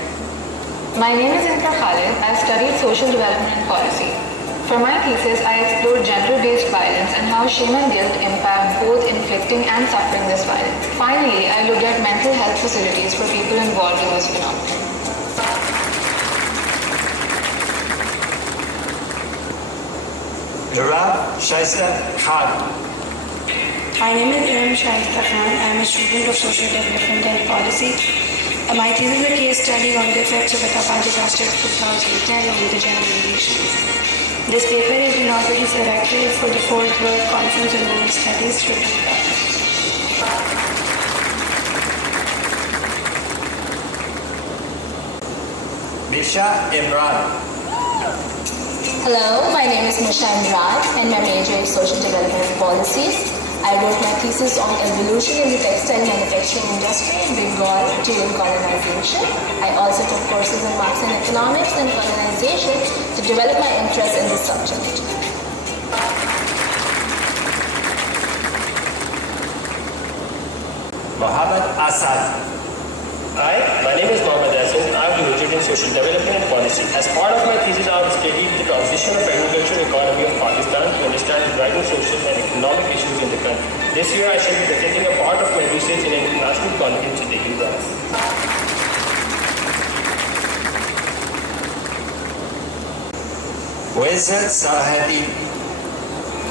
My name is Infer Khaled. I have studied social development and policy. For my thesis, I explored gender-based violence and how shame and guilt impact both inflicting and suffering this violence. Finally, I looked at mental health facilities for people involved in this phenomenon. Iram Shaista Khan. My name is Iram Shaista Khan. I am a student of social development and policy. My thesis is a case study on the effects of Etapa disaster of 2010 on the gender relations. This paper has been already selected for the 4th World Conference on Women's Studies to Misha Imran. Hello, my name is Misha Imran and my major is social development and policies. I wrote my thesis on evolution in the textile manufacturing industry in Bengal during colonization. I also took courses in Marxist economics and colonization to develop my interest in this subject. Mohammed Asad. Hi, my name is Mohammed Asad and I have majored in social development and policy. As part of my thesis, I have studied the transition of agricultural economy of Pakistan to understand the driving social and economic issues in the country. This year I shall be defending a part of my research in an international conference in the US. Habib.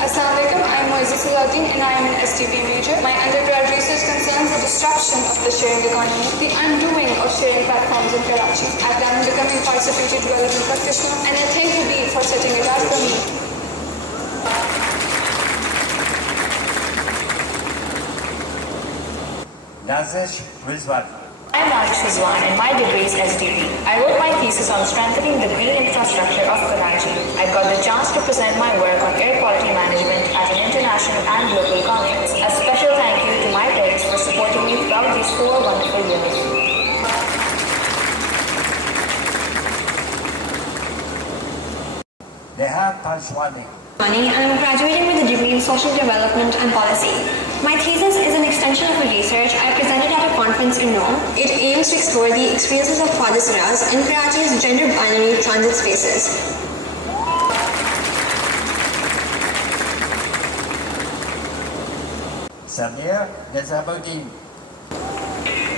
Assalamualaikum, I am Moises Salatin and I am an STP major. My undergrad research concerns the disruption of the sharing economy, the undoing of sharing platforms in Karachi. I plan on becoming participative development practitioner and I thank Habib for setting it up for me. I am Arish Rizwan and my degree is SDP. I wrote my thesis on strengthening the green infrastructure of Karachi. I got the chance to present my work on air quality management at an international and local conference. A special thank you to my parents for supporting me throughout these 4 wonderful years. And I'm graduating with a degree in social development and policy. My thesis is an extension of a research I presented at a conference in Rome. It aims to explore the experiences of Padisiras in Karachi's gender binary transit spaces.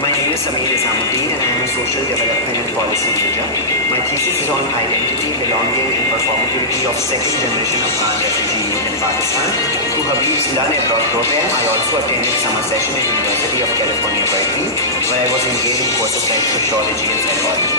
My name is Samir Nizamuddin and I am a social development and policy major. My thesis is on identity, belonging and performativity of second generation Afghan refugee youth in Pakistan. Through Habib's Learn Abroad program, I also attended summer session at University of California, Berkeley, where I was engaged in courses like sociology and psychology.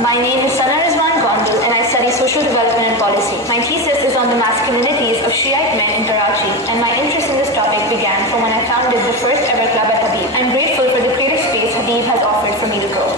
My name is Sana Rizwan Gondal and I study social development and policy. My thesis is on the masculinities of Shiite men in Karachi and my interest in this topic began from when I founded the first ever club at Habib. I'm grateful for the creative space Habib has offered for me to grow.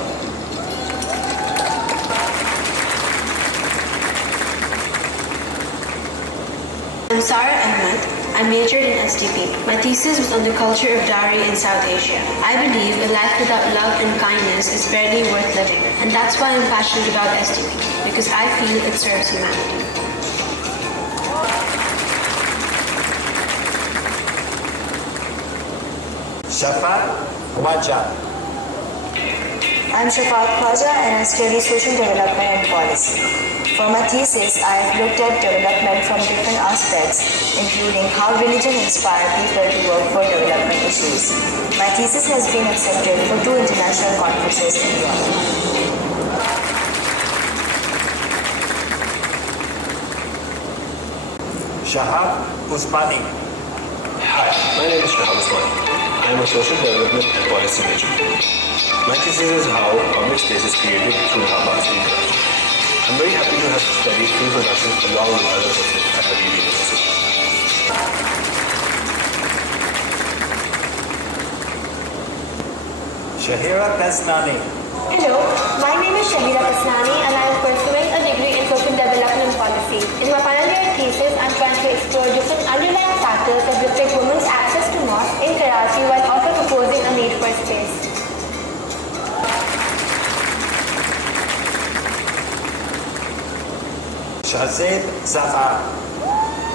I'm Sarah Ahmed. I majored in STP. My thesis was on the culture of dowry in South Asia. I believe a life without love and kindness is barely worth living. And that's why I'm passionate about STP, because I feel it serves humanity. I'm Shafat Khwaja and I study social development and policy. For my thesis, I have looked at development from different aspects, including how religion inspires people to work for development issues. My thesis has been accepted for 2 international conferences in Europe. Hi, my name is Shahab Usmani. I am a social development and policy major. My thesis is how public space is created through Habib in Karachi. I'm very happy to have studied film production along with other subjects at Habib University. Hello, my name is Shahira Kasnani and I am pursuing a degree in social development and policy. In my final year thesis, I'm trying to explore different underlying factors that reflect women's access to mosques in Karachi while also proposing a need for space.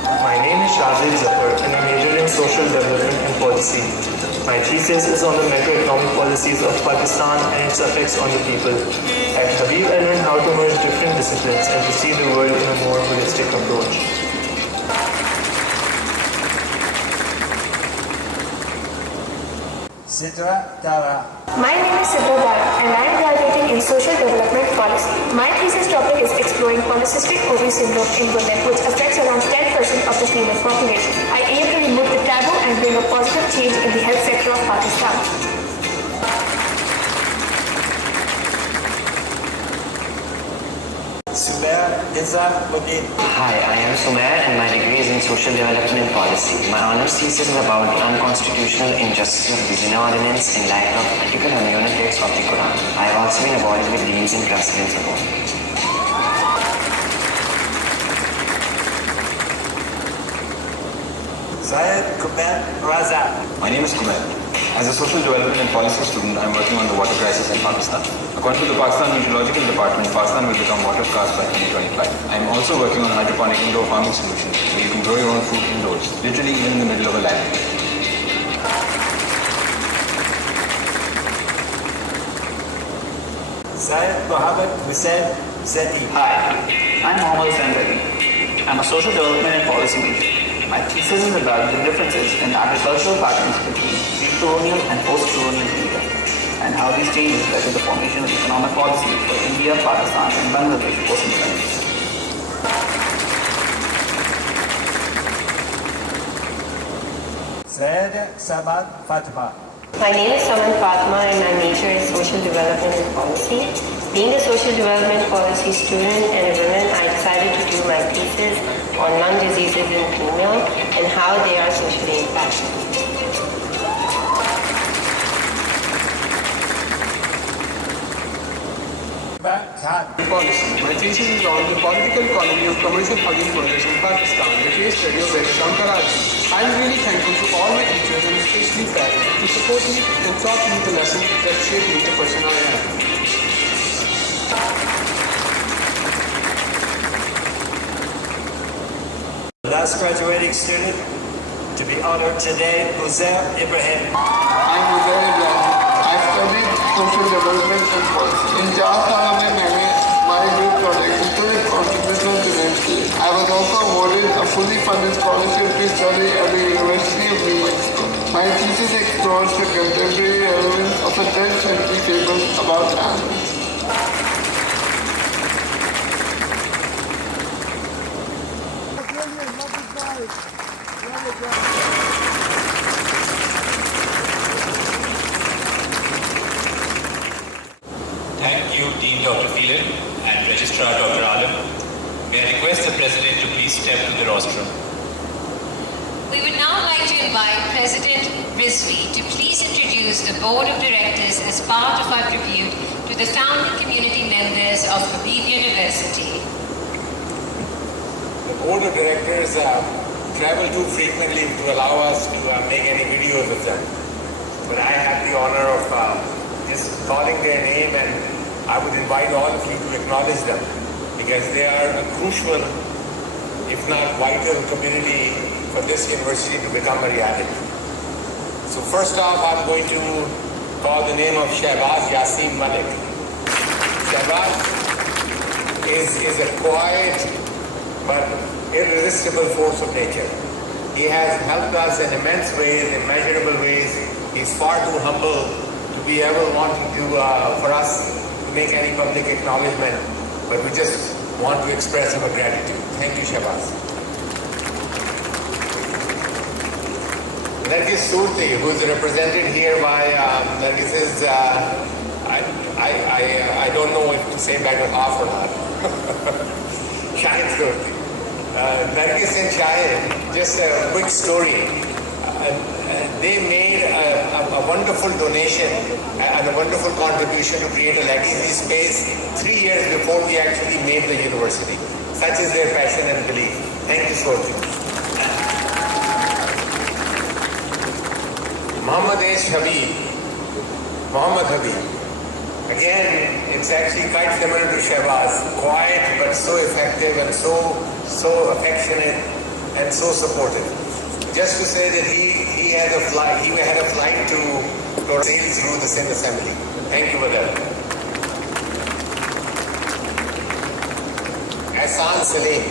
My name is Shahzad Zafar and I major in social development and policy. My thesis is on the macroeconomic policies of Pakistan and its effects on the people. At Habib, I learned how to merge different disciplines and to see the world in a more holistic approach. My name is Sidra Dara and I am graduating in social development policy. My thesis topic is exploring polycystic ovary syndrome in women, which affects around 10% of the female population. I aim to remove the taboo and bring a positive change in the health sector of Pakistan. Hi, I am Sumair and my degree is in social development and policy. My honors thesis is about the unconstitutional injustice of the Zina ordinance in light of Article 106 of the Quran. I have also been awarded with Dean's and President's Award. My name is Kumail. As a social development and policy student, I am working on the water crisis in Pakistan. According to the Pakistan Meteorological Department, Pakistan will become water-scarce by 2025. I am also working on hydroponic indoor farming solutions where you can grow your own food indoors, literally even in the middle of a lab. Hi, I'm Mohammed Sandari. I'm a social development and policy major. My thesis is about the differences in agricultural patterns between pre-colonial and post-colonial India, and how these changes led to the formation of economic policy for India, Pakistan, and Bangladesh post-independence. My name is Saman Fatma and my major is Social Development and Policy. Being a Social Development Policy student and a woman, I decided to do my thesis on lung diseases in female and how they are socially impacted. Policy. My thesis is on the political economy of commercial housing projects in Pakistan, the case study of Western Karachi. I am really thankful to all my teachers and especially parents who support me and taught me the lessons that shaped me the person I am. Last graduating student to be honored today, Uzair Ibrahim. I'm Uzair Ibrahim. I studied social development and policy. In Jharkhand, my group project included contribution to density. I was also awarded a fully funded scholarship to study at the University of New Mexico. My thesis explores the contemporary relevance of a 10th century fable about animals. Thank you, Dean Dr. Phelan and Registrar Dr. Alam. May I request the President to please step to the rostrum. We would now like to invite President Rizvi to please introduce the Board of Directors as part of our tribute to the founding community members of Habib University. The Board of Directors travel too frequently to allow us to make any videos of them. But I have the honor of just calling their name, and I would invite all of you to acknowledge them because they are a crucial, if not vital, community for this university to become a reality. So first off, I'm going to call the name of Shahbaz Yasin Malik. Shahbaz is a quiet but irresistible force of nature. He has helped us in immense ways, in measurable ways. He's far too humble to be ever wanting to, for us to make any public acknowledgement, but we just want to express our gratitude. Thank you, Shahbaz. Nargis Surti, who is represented here by Nargis's, I don't know if to say better half or not. Shahin Surti. Nargis and Shahin, just a quick story. They made a wonderful donation and a wonderful contribution to create a legacy space 3 years before we actually made the university. Such is their passion and belief. Thank you so much. Muhammad Habib. Again, it's actually quite similar to Shahbaz. Quiet but so effective and so affectionate and so supportive. Just to say that he had a flight to sail through the Sindh Assembly. Thank you for that. Ahsan Salim,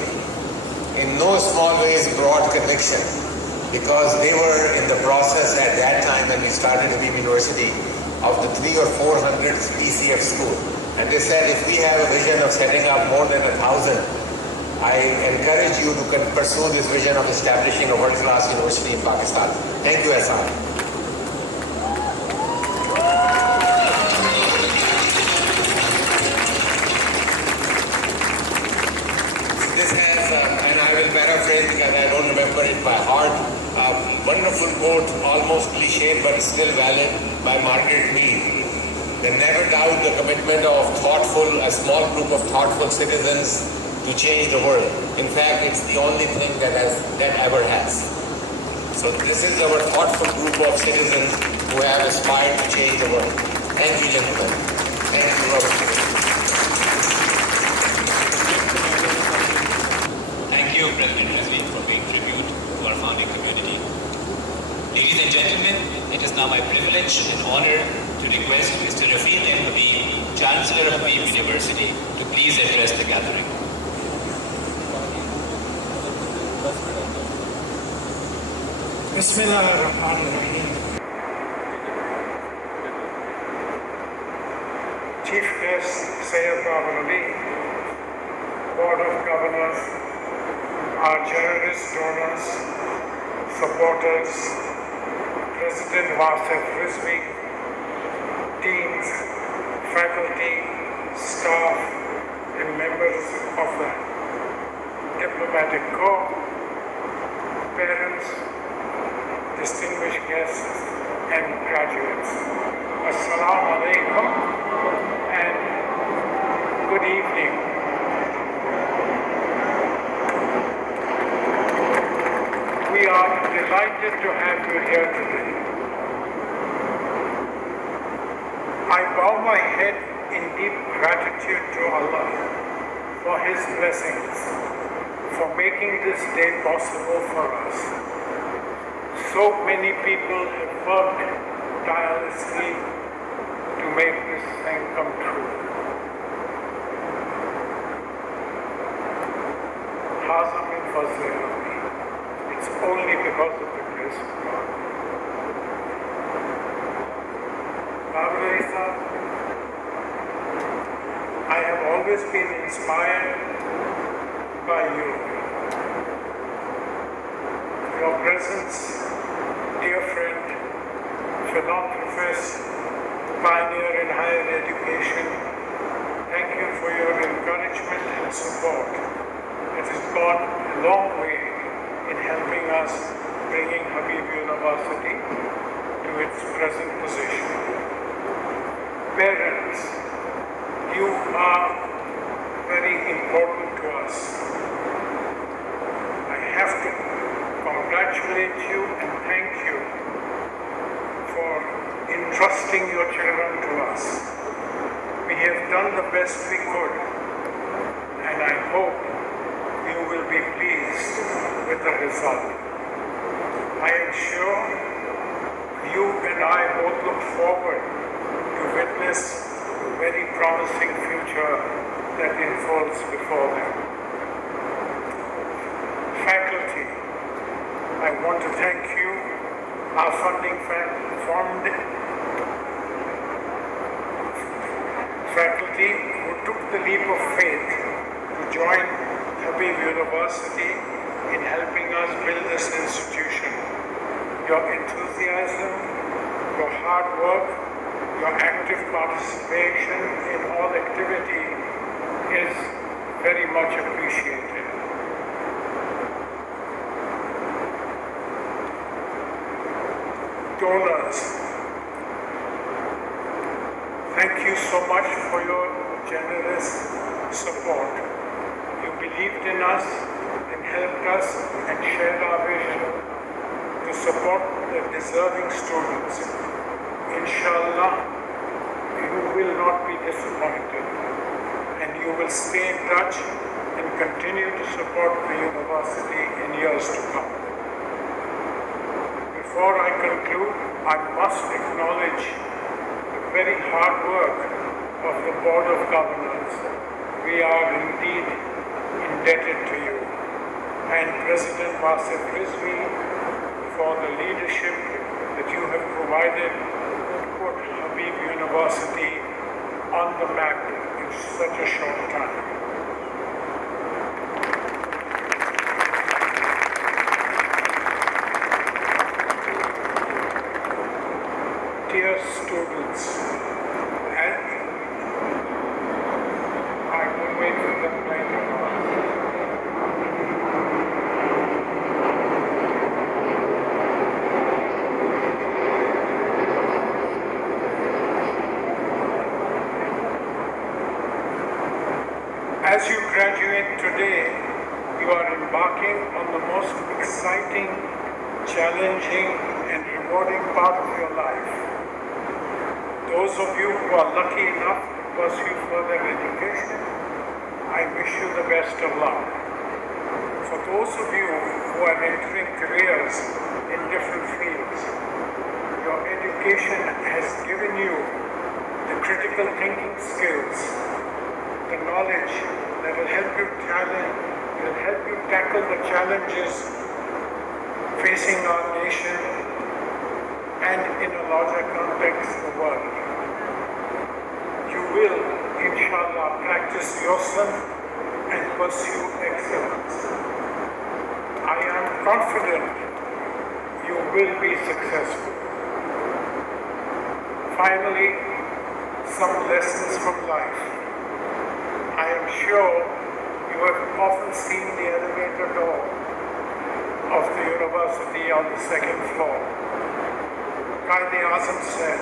in no small ways brought conviction because they were in the process at that time when we started Habib University of the 300 or 400 PCF school. And they said if we have a vision of setting up more than 1,000, I encourage you to pursue this vision of establishing a world-class university in Pakistan. Thank you, Ahsan. This has, and I will paraphrase because I don't remember it by heart, a wonderful quote, almost cliched but still valid, by Margaret Mead. They never doubt the commitment of a small group of thoughtful citizens to change the world. In fact, it's the only thing that ever has. So this is our thoughtful group of citizens who have aspired to change the world. Thank you, gentlemen. Thank you, Robert. Thank you, President Rizvi, for paying tribute to our founding community. Ladies and gentlemen, it is now my privilege and honor to to request Mr. Rafiq M. Habib, Chancellor of Habib University, to please address the gathering. Bismillahirrahmanirrahim. Chief Guest Sayyid Babar Ali, Board of Governors, our generous donors, supporters, President Wasif Rizvi, teams, faculty, staff, and members of the diplomatic corps, parents, distinguished guests, and graduates. Assalamu alaikum and good evening. We are delighted to have you here today. I bow my head in deep gratitude to Allah for His blessings, for making this day possible for us. So many people have worked tirelessly to make this thing come true. Haza min fazli Rabbi. It's only because of the grace of God. Babar Ali Sahab, I have always been inspired by you. Your presence, dear friend, philanthropist, pioneer in higher education, thank you for your encouragement and support. It has gone a long way in helping us bringing Habib University to its present position. Parents, you are very important to us. I have to congratulate you and thank you for entrusting your children to us. We have done the best we could, and I hope you will be pleased with the result. I am sure you and I both look forward to witness the very promising future that unfolds before them. Faculty, I want to thank you, our founding faculty who took the leap of faith to join Habib University in helping us build this institution. Your enthusiasm, your hard work, your active participation in all activity is very much appreciated. Donors, thank you so much for your generous support. You believed in us and helped us and shared our vision to support the deserving students. Inshallah, you will not be disappointed and you will stay in touch and continue to support the university in years to come. Before I conclude, I must acknowledge the very hard work of the Board of Governors. We are indeed indebted to you and President Wasif Rizvi for the leadership that you have provided to put Habib University on the map in such a short time. Dear students, and I will wait for them later on. As you graduate today, you are embarking on the most exciting, challenging, and rewarding part of your life. Those of you who are lucky enough to pursue further education, I wish you the best of luck. For those of you who are entering careers in different fields, your education has given you the challenges facing our nation and in a larger context, the world. You will, inshallah, practice yourself and pursue excellence. I am confident you will be successful. Finally, some lessons from life. I am sure you have often seen the elevator door of the university on the second floor. Qaid-e-Azam said,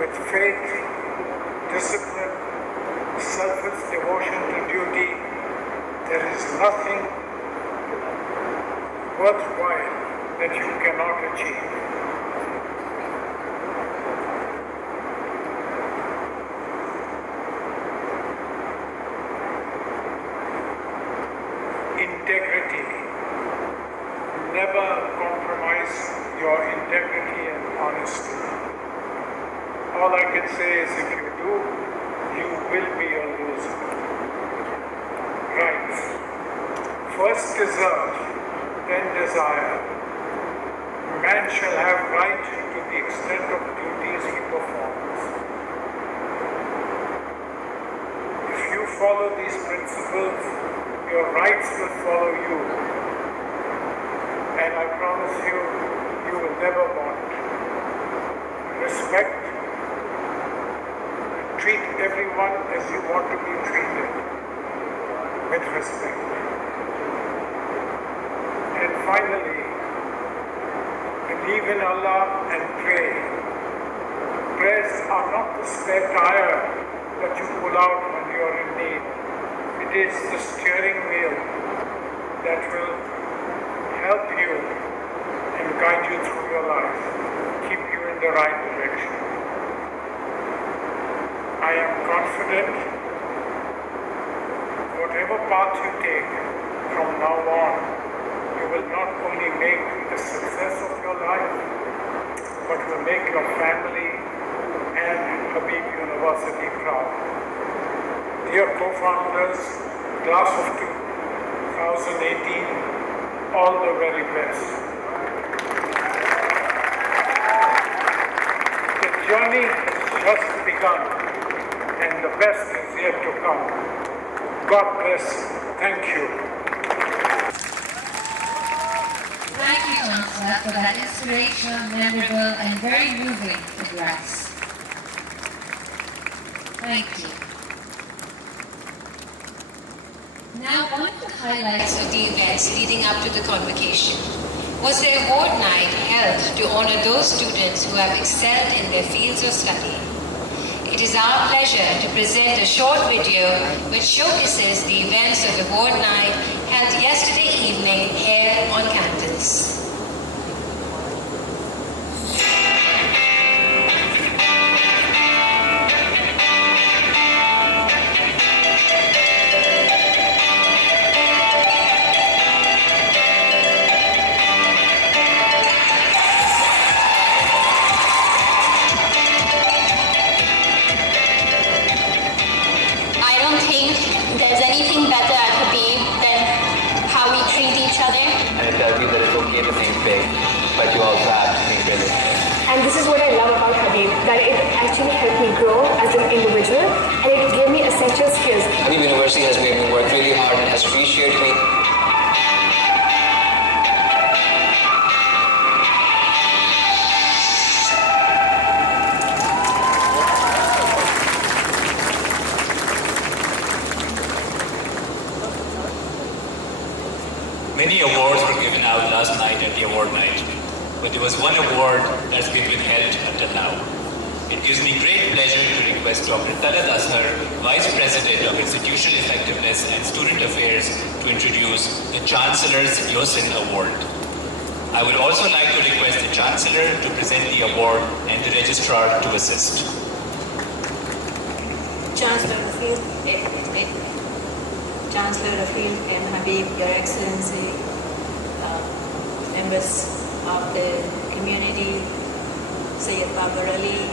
with faith, discipline, selfless devotion to duty, there is nothing worthwhile that you cannot achieve. Integrity. Never compromise your integrity and honesty. All I can say is if you do, you will be a loser. Right. First deserve, then desire. Man shall have right to the extent of duties he performs. If you follow these principles, your rights will follow you. And I promise you, you will never want. Respect. Treat everyone as you want to be treated, with respect. And finally, believe in Allah and pray. Prayers are not the spare tire that you pull out when you are in need. It is the steering wheel that will help you and guide you through your life, keep you in the right direction. I am confident whatever path you take from now on, you will not only make the success of your life, but will make your family and Habib University proud. Dear co-founders, class of 2018, all the very best. The journey has just begun, and the best is yet to come. God bless. Thank you. Thank you, Chancellor, for that inspirational, memorable, and very moving address. Thank you. Now, one of the highlights of the events leading up to the convocation was the award night held to honor those students who have excelled in their fields of study. It is our pleasure to present a short video which showcases the events of the award night held yesterday evening here on campus. But you also have to think realistic. And this is what I love about Habib, that it actually helped me grow as an individual and it gave me essential skills. Habib University has made me work really hard and has appreciated me. Many awards were given out last night at the award night, but there was one award that's been withheld until now. It gives me great pleasure to request Dr. Talad Asghar, Vice President of Institutional Effectiveness and Student Affairs, to introduce the Chancellor's Yosin Award. I would also like to request the Chancellor to present the award and the Registrar to assist. Chancellor of the Field, Chancellor of the Field and Habib, Your Excellency, members of the community, Sayyid Babar Ali,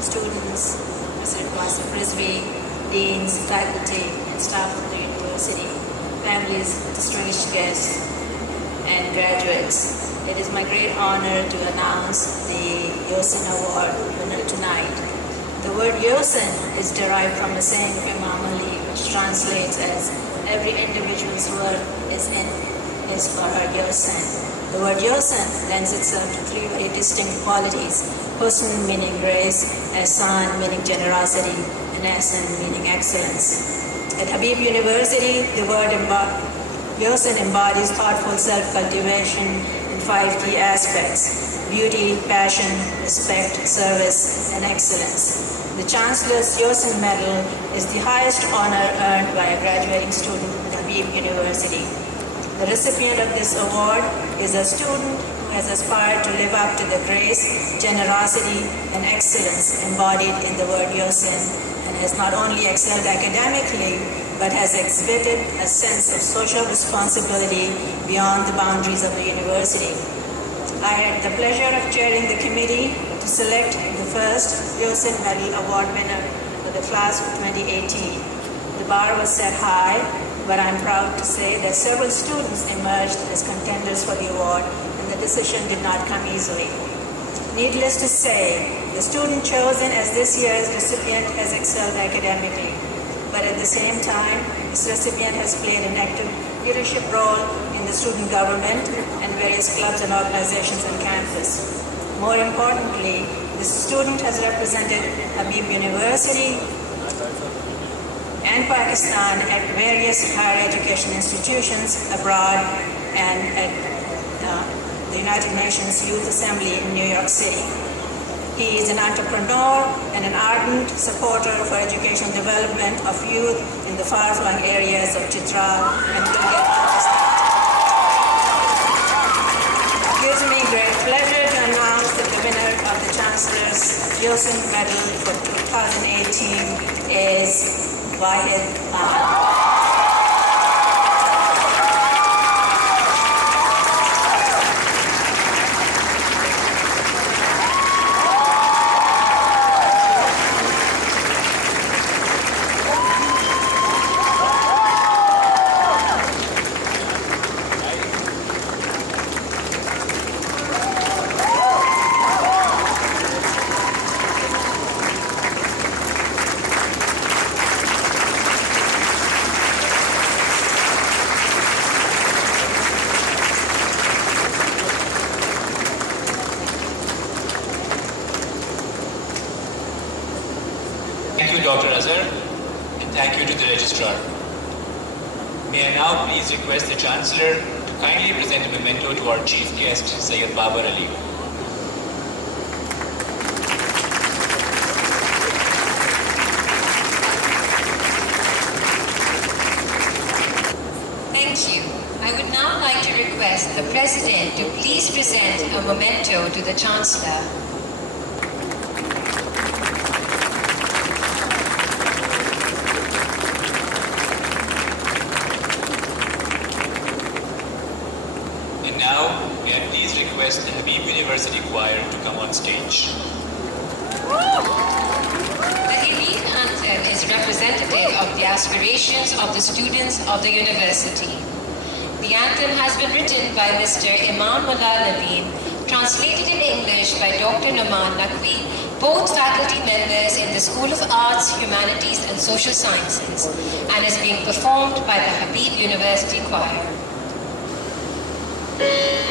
students, President Wasif Rizvi, deans, faculty, and staff of the university. families, distinguished guests, and graduates. It is my great honor to announce the Yosin Award winner tonight. The word Yosin is derived from a saying of Imam Ali, which translates as every individual's worth is for her Yosin. The word Yosin lends itself to three very distinct qualities: Husn meaning grace, Ihsan meaning generosity, and Ahsan meaning excellence. At Habib University, the word Yosin embodies thoughtful self-cultivation in 5 key aspects: beauty, passion, respect, service, and excellence. The Chancellor's Yosin Medal is the highest honor earned by a graduating student at Habib University. The recipient of this award is a student who has aspired to live up to the grace, generosity, and excellence embodied in the word Yosin, and has not only excelled academically, but has exhibited a sense of social responsibility beyond the boundaries of the university. I had the pleasure of chairing the committee to select the first Yosin Medal Award winner for the class of 2018. The bar was set high, but I'm proud to say that several students emerged as contenders for the award, and the decision did not come easily. Needless to say, the student chosen as this year's recipient has excelled academically, but at the same time, this recipient has played an active leadership role in the student government and various clubs and organizations on campus. More importantly, this student has represented Habib University and Pakistan at various higher education institutions abroad and at the United Nations Youth Assembly in New York City. He is an entrepreneur and an ardent supporter for educational development of youth in the far-flung areas of Chitral and Gilgit, Pakistan. It gives me great pleasure to announce that the winner of the Chancellor's Yosin Medal for 2018 is Wahid Ahmad. Thank you, Dr. Azhar, and thank you to the Registrar. May I now please request the Chancellor to kindly present a memento to our Chief Guest, Sayyid Babar Ali. Thank you. I would now like to request the President to please present a memento to the Chancellor. And now, may I please request the Habib University Choir to come on stage. The Habib Anthem is representative of the aspirations of the students of the university. The anthem has been written by Mr. Imam Mullah Naveen, translated in English by Dr. Numan Naqvi, both faculty members in the School of Arts, Humanities and Social Sciences, and is being performed by the Habib University Choir. Yeah.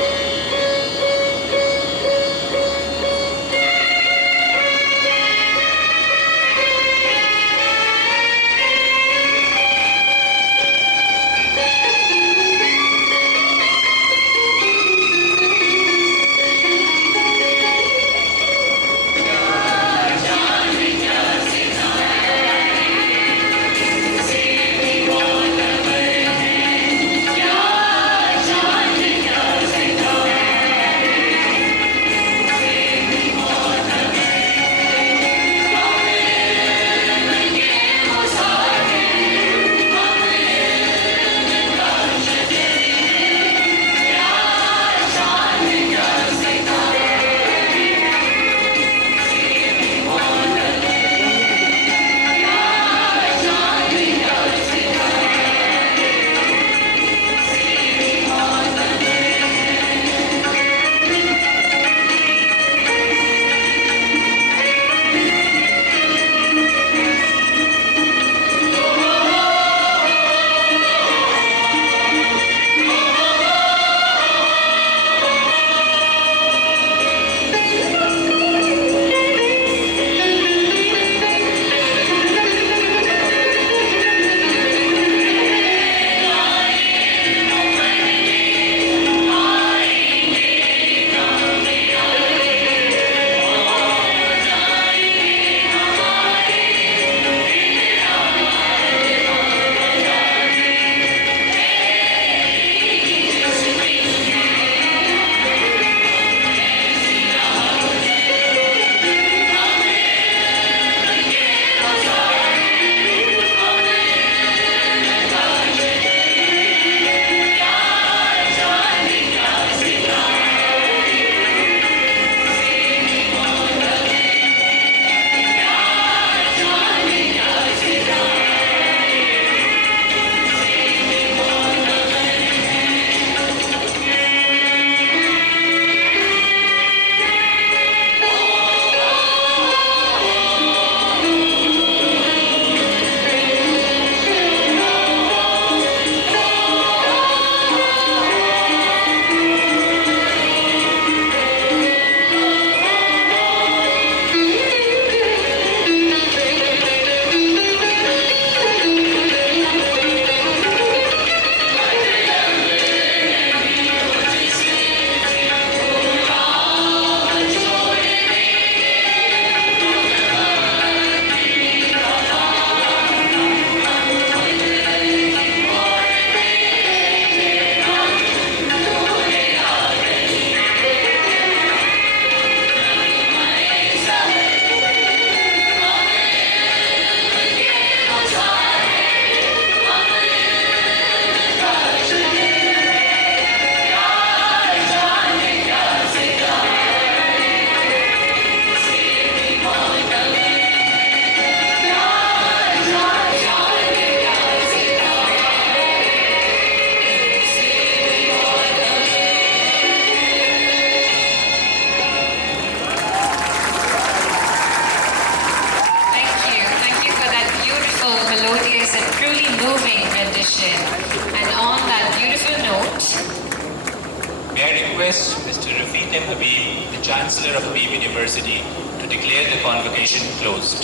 M. Habib, the Chancellor of Habib University, to declare the convocation closed.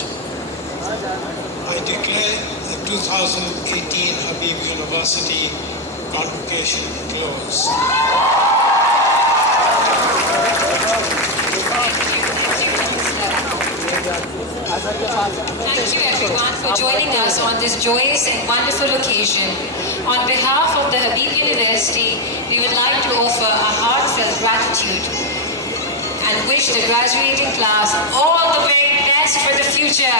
I declare the 2018 Habib University convocation closed. Thank you everyone for joining us on this joyous and wonderful occasion. On behalf of the Habib University, we would like to offer a heartfelt gratitude and wish the graduating class all the very best for the future.